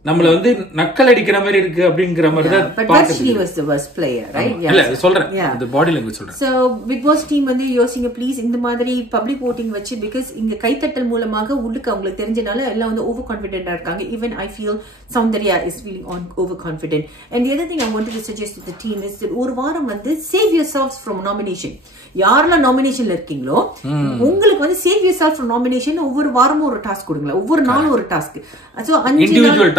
நம்மள வந்து நக்கல் அடிக்கிற மாதிரி இருக்கு அப்படிங்கிற மாதிரி தான் but she was the worst player, right? இல்ல சொல்றேன், அந்த பாடி லாங்குவேஜ் சொல்றேன். So Bigg Boss team வந்து யோசிங்க ப்ளீஸ், இந்த மாதிரி பப்ளிக் voting வச்சு, பிகாஸ் இங்க கைத்தட்டல் மூலமாக உள்ளுக்கு அவங்களுக்கு தெரிஞ்சனால எல்லாம் வந்து ஓவர் கான்ஃபிடென்ட்டா இருக்காங்க. even I feel Soundarya is feeling over confident. And the other thing I wanted to suggest to the team is that ஒரு வாரம் வந்து save yourselves from nomination. யாரெல்லாம் நாமினேஷன்ல இருக்கீங்களோ உங்களுக்கு வந்து சேவ் யுவர் ஃப்ரம் நாமினேஷன் ஒவ்வொரு வாரமும் ஒரு டாஸ்க் கொடுங்களா, ஒவ்வொரு நாளும் ஒரு டாஸ்க். சோ இண்டிவிஜுவல்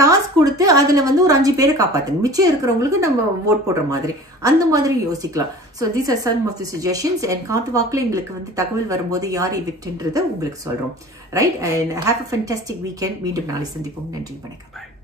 டாஸ்க் கொடுத்து அதுல வந்து ஒரு 5 பேரை காப்பாத்துங்க, மிச்சம் இருக்கிறவங்களுக்கு நம்ம ஓட் போடுற மாதிரி அந்த மாதிரி யோசிக்கலாம். So these are some of the suggestions. And காத்து வாக்குல எங்களுக்கு வந்து தகவல் வரும்போது யார் எவிக்ட்ன்றதை உங்களுக்கு சொல்றோம், right? And have a fantastic weekend. மீண்டும் நாளை சந்திப்போம். நன்றி, வணக்கம்.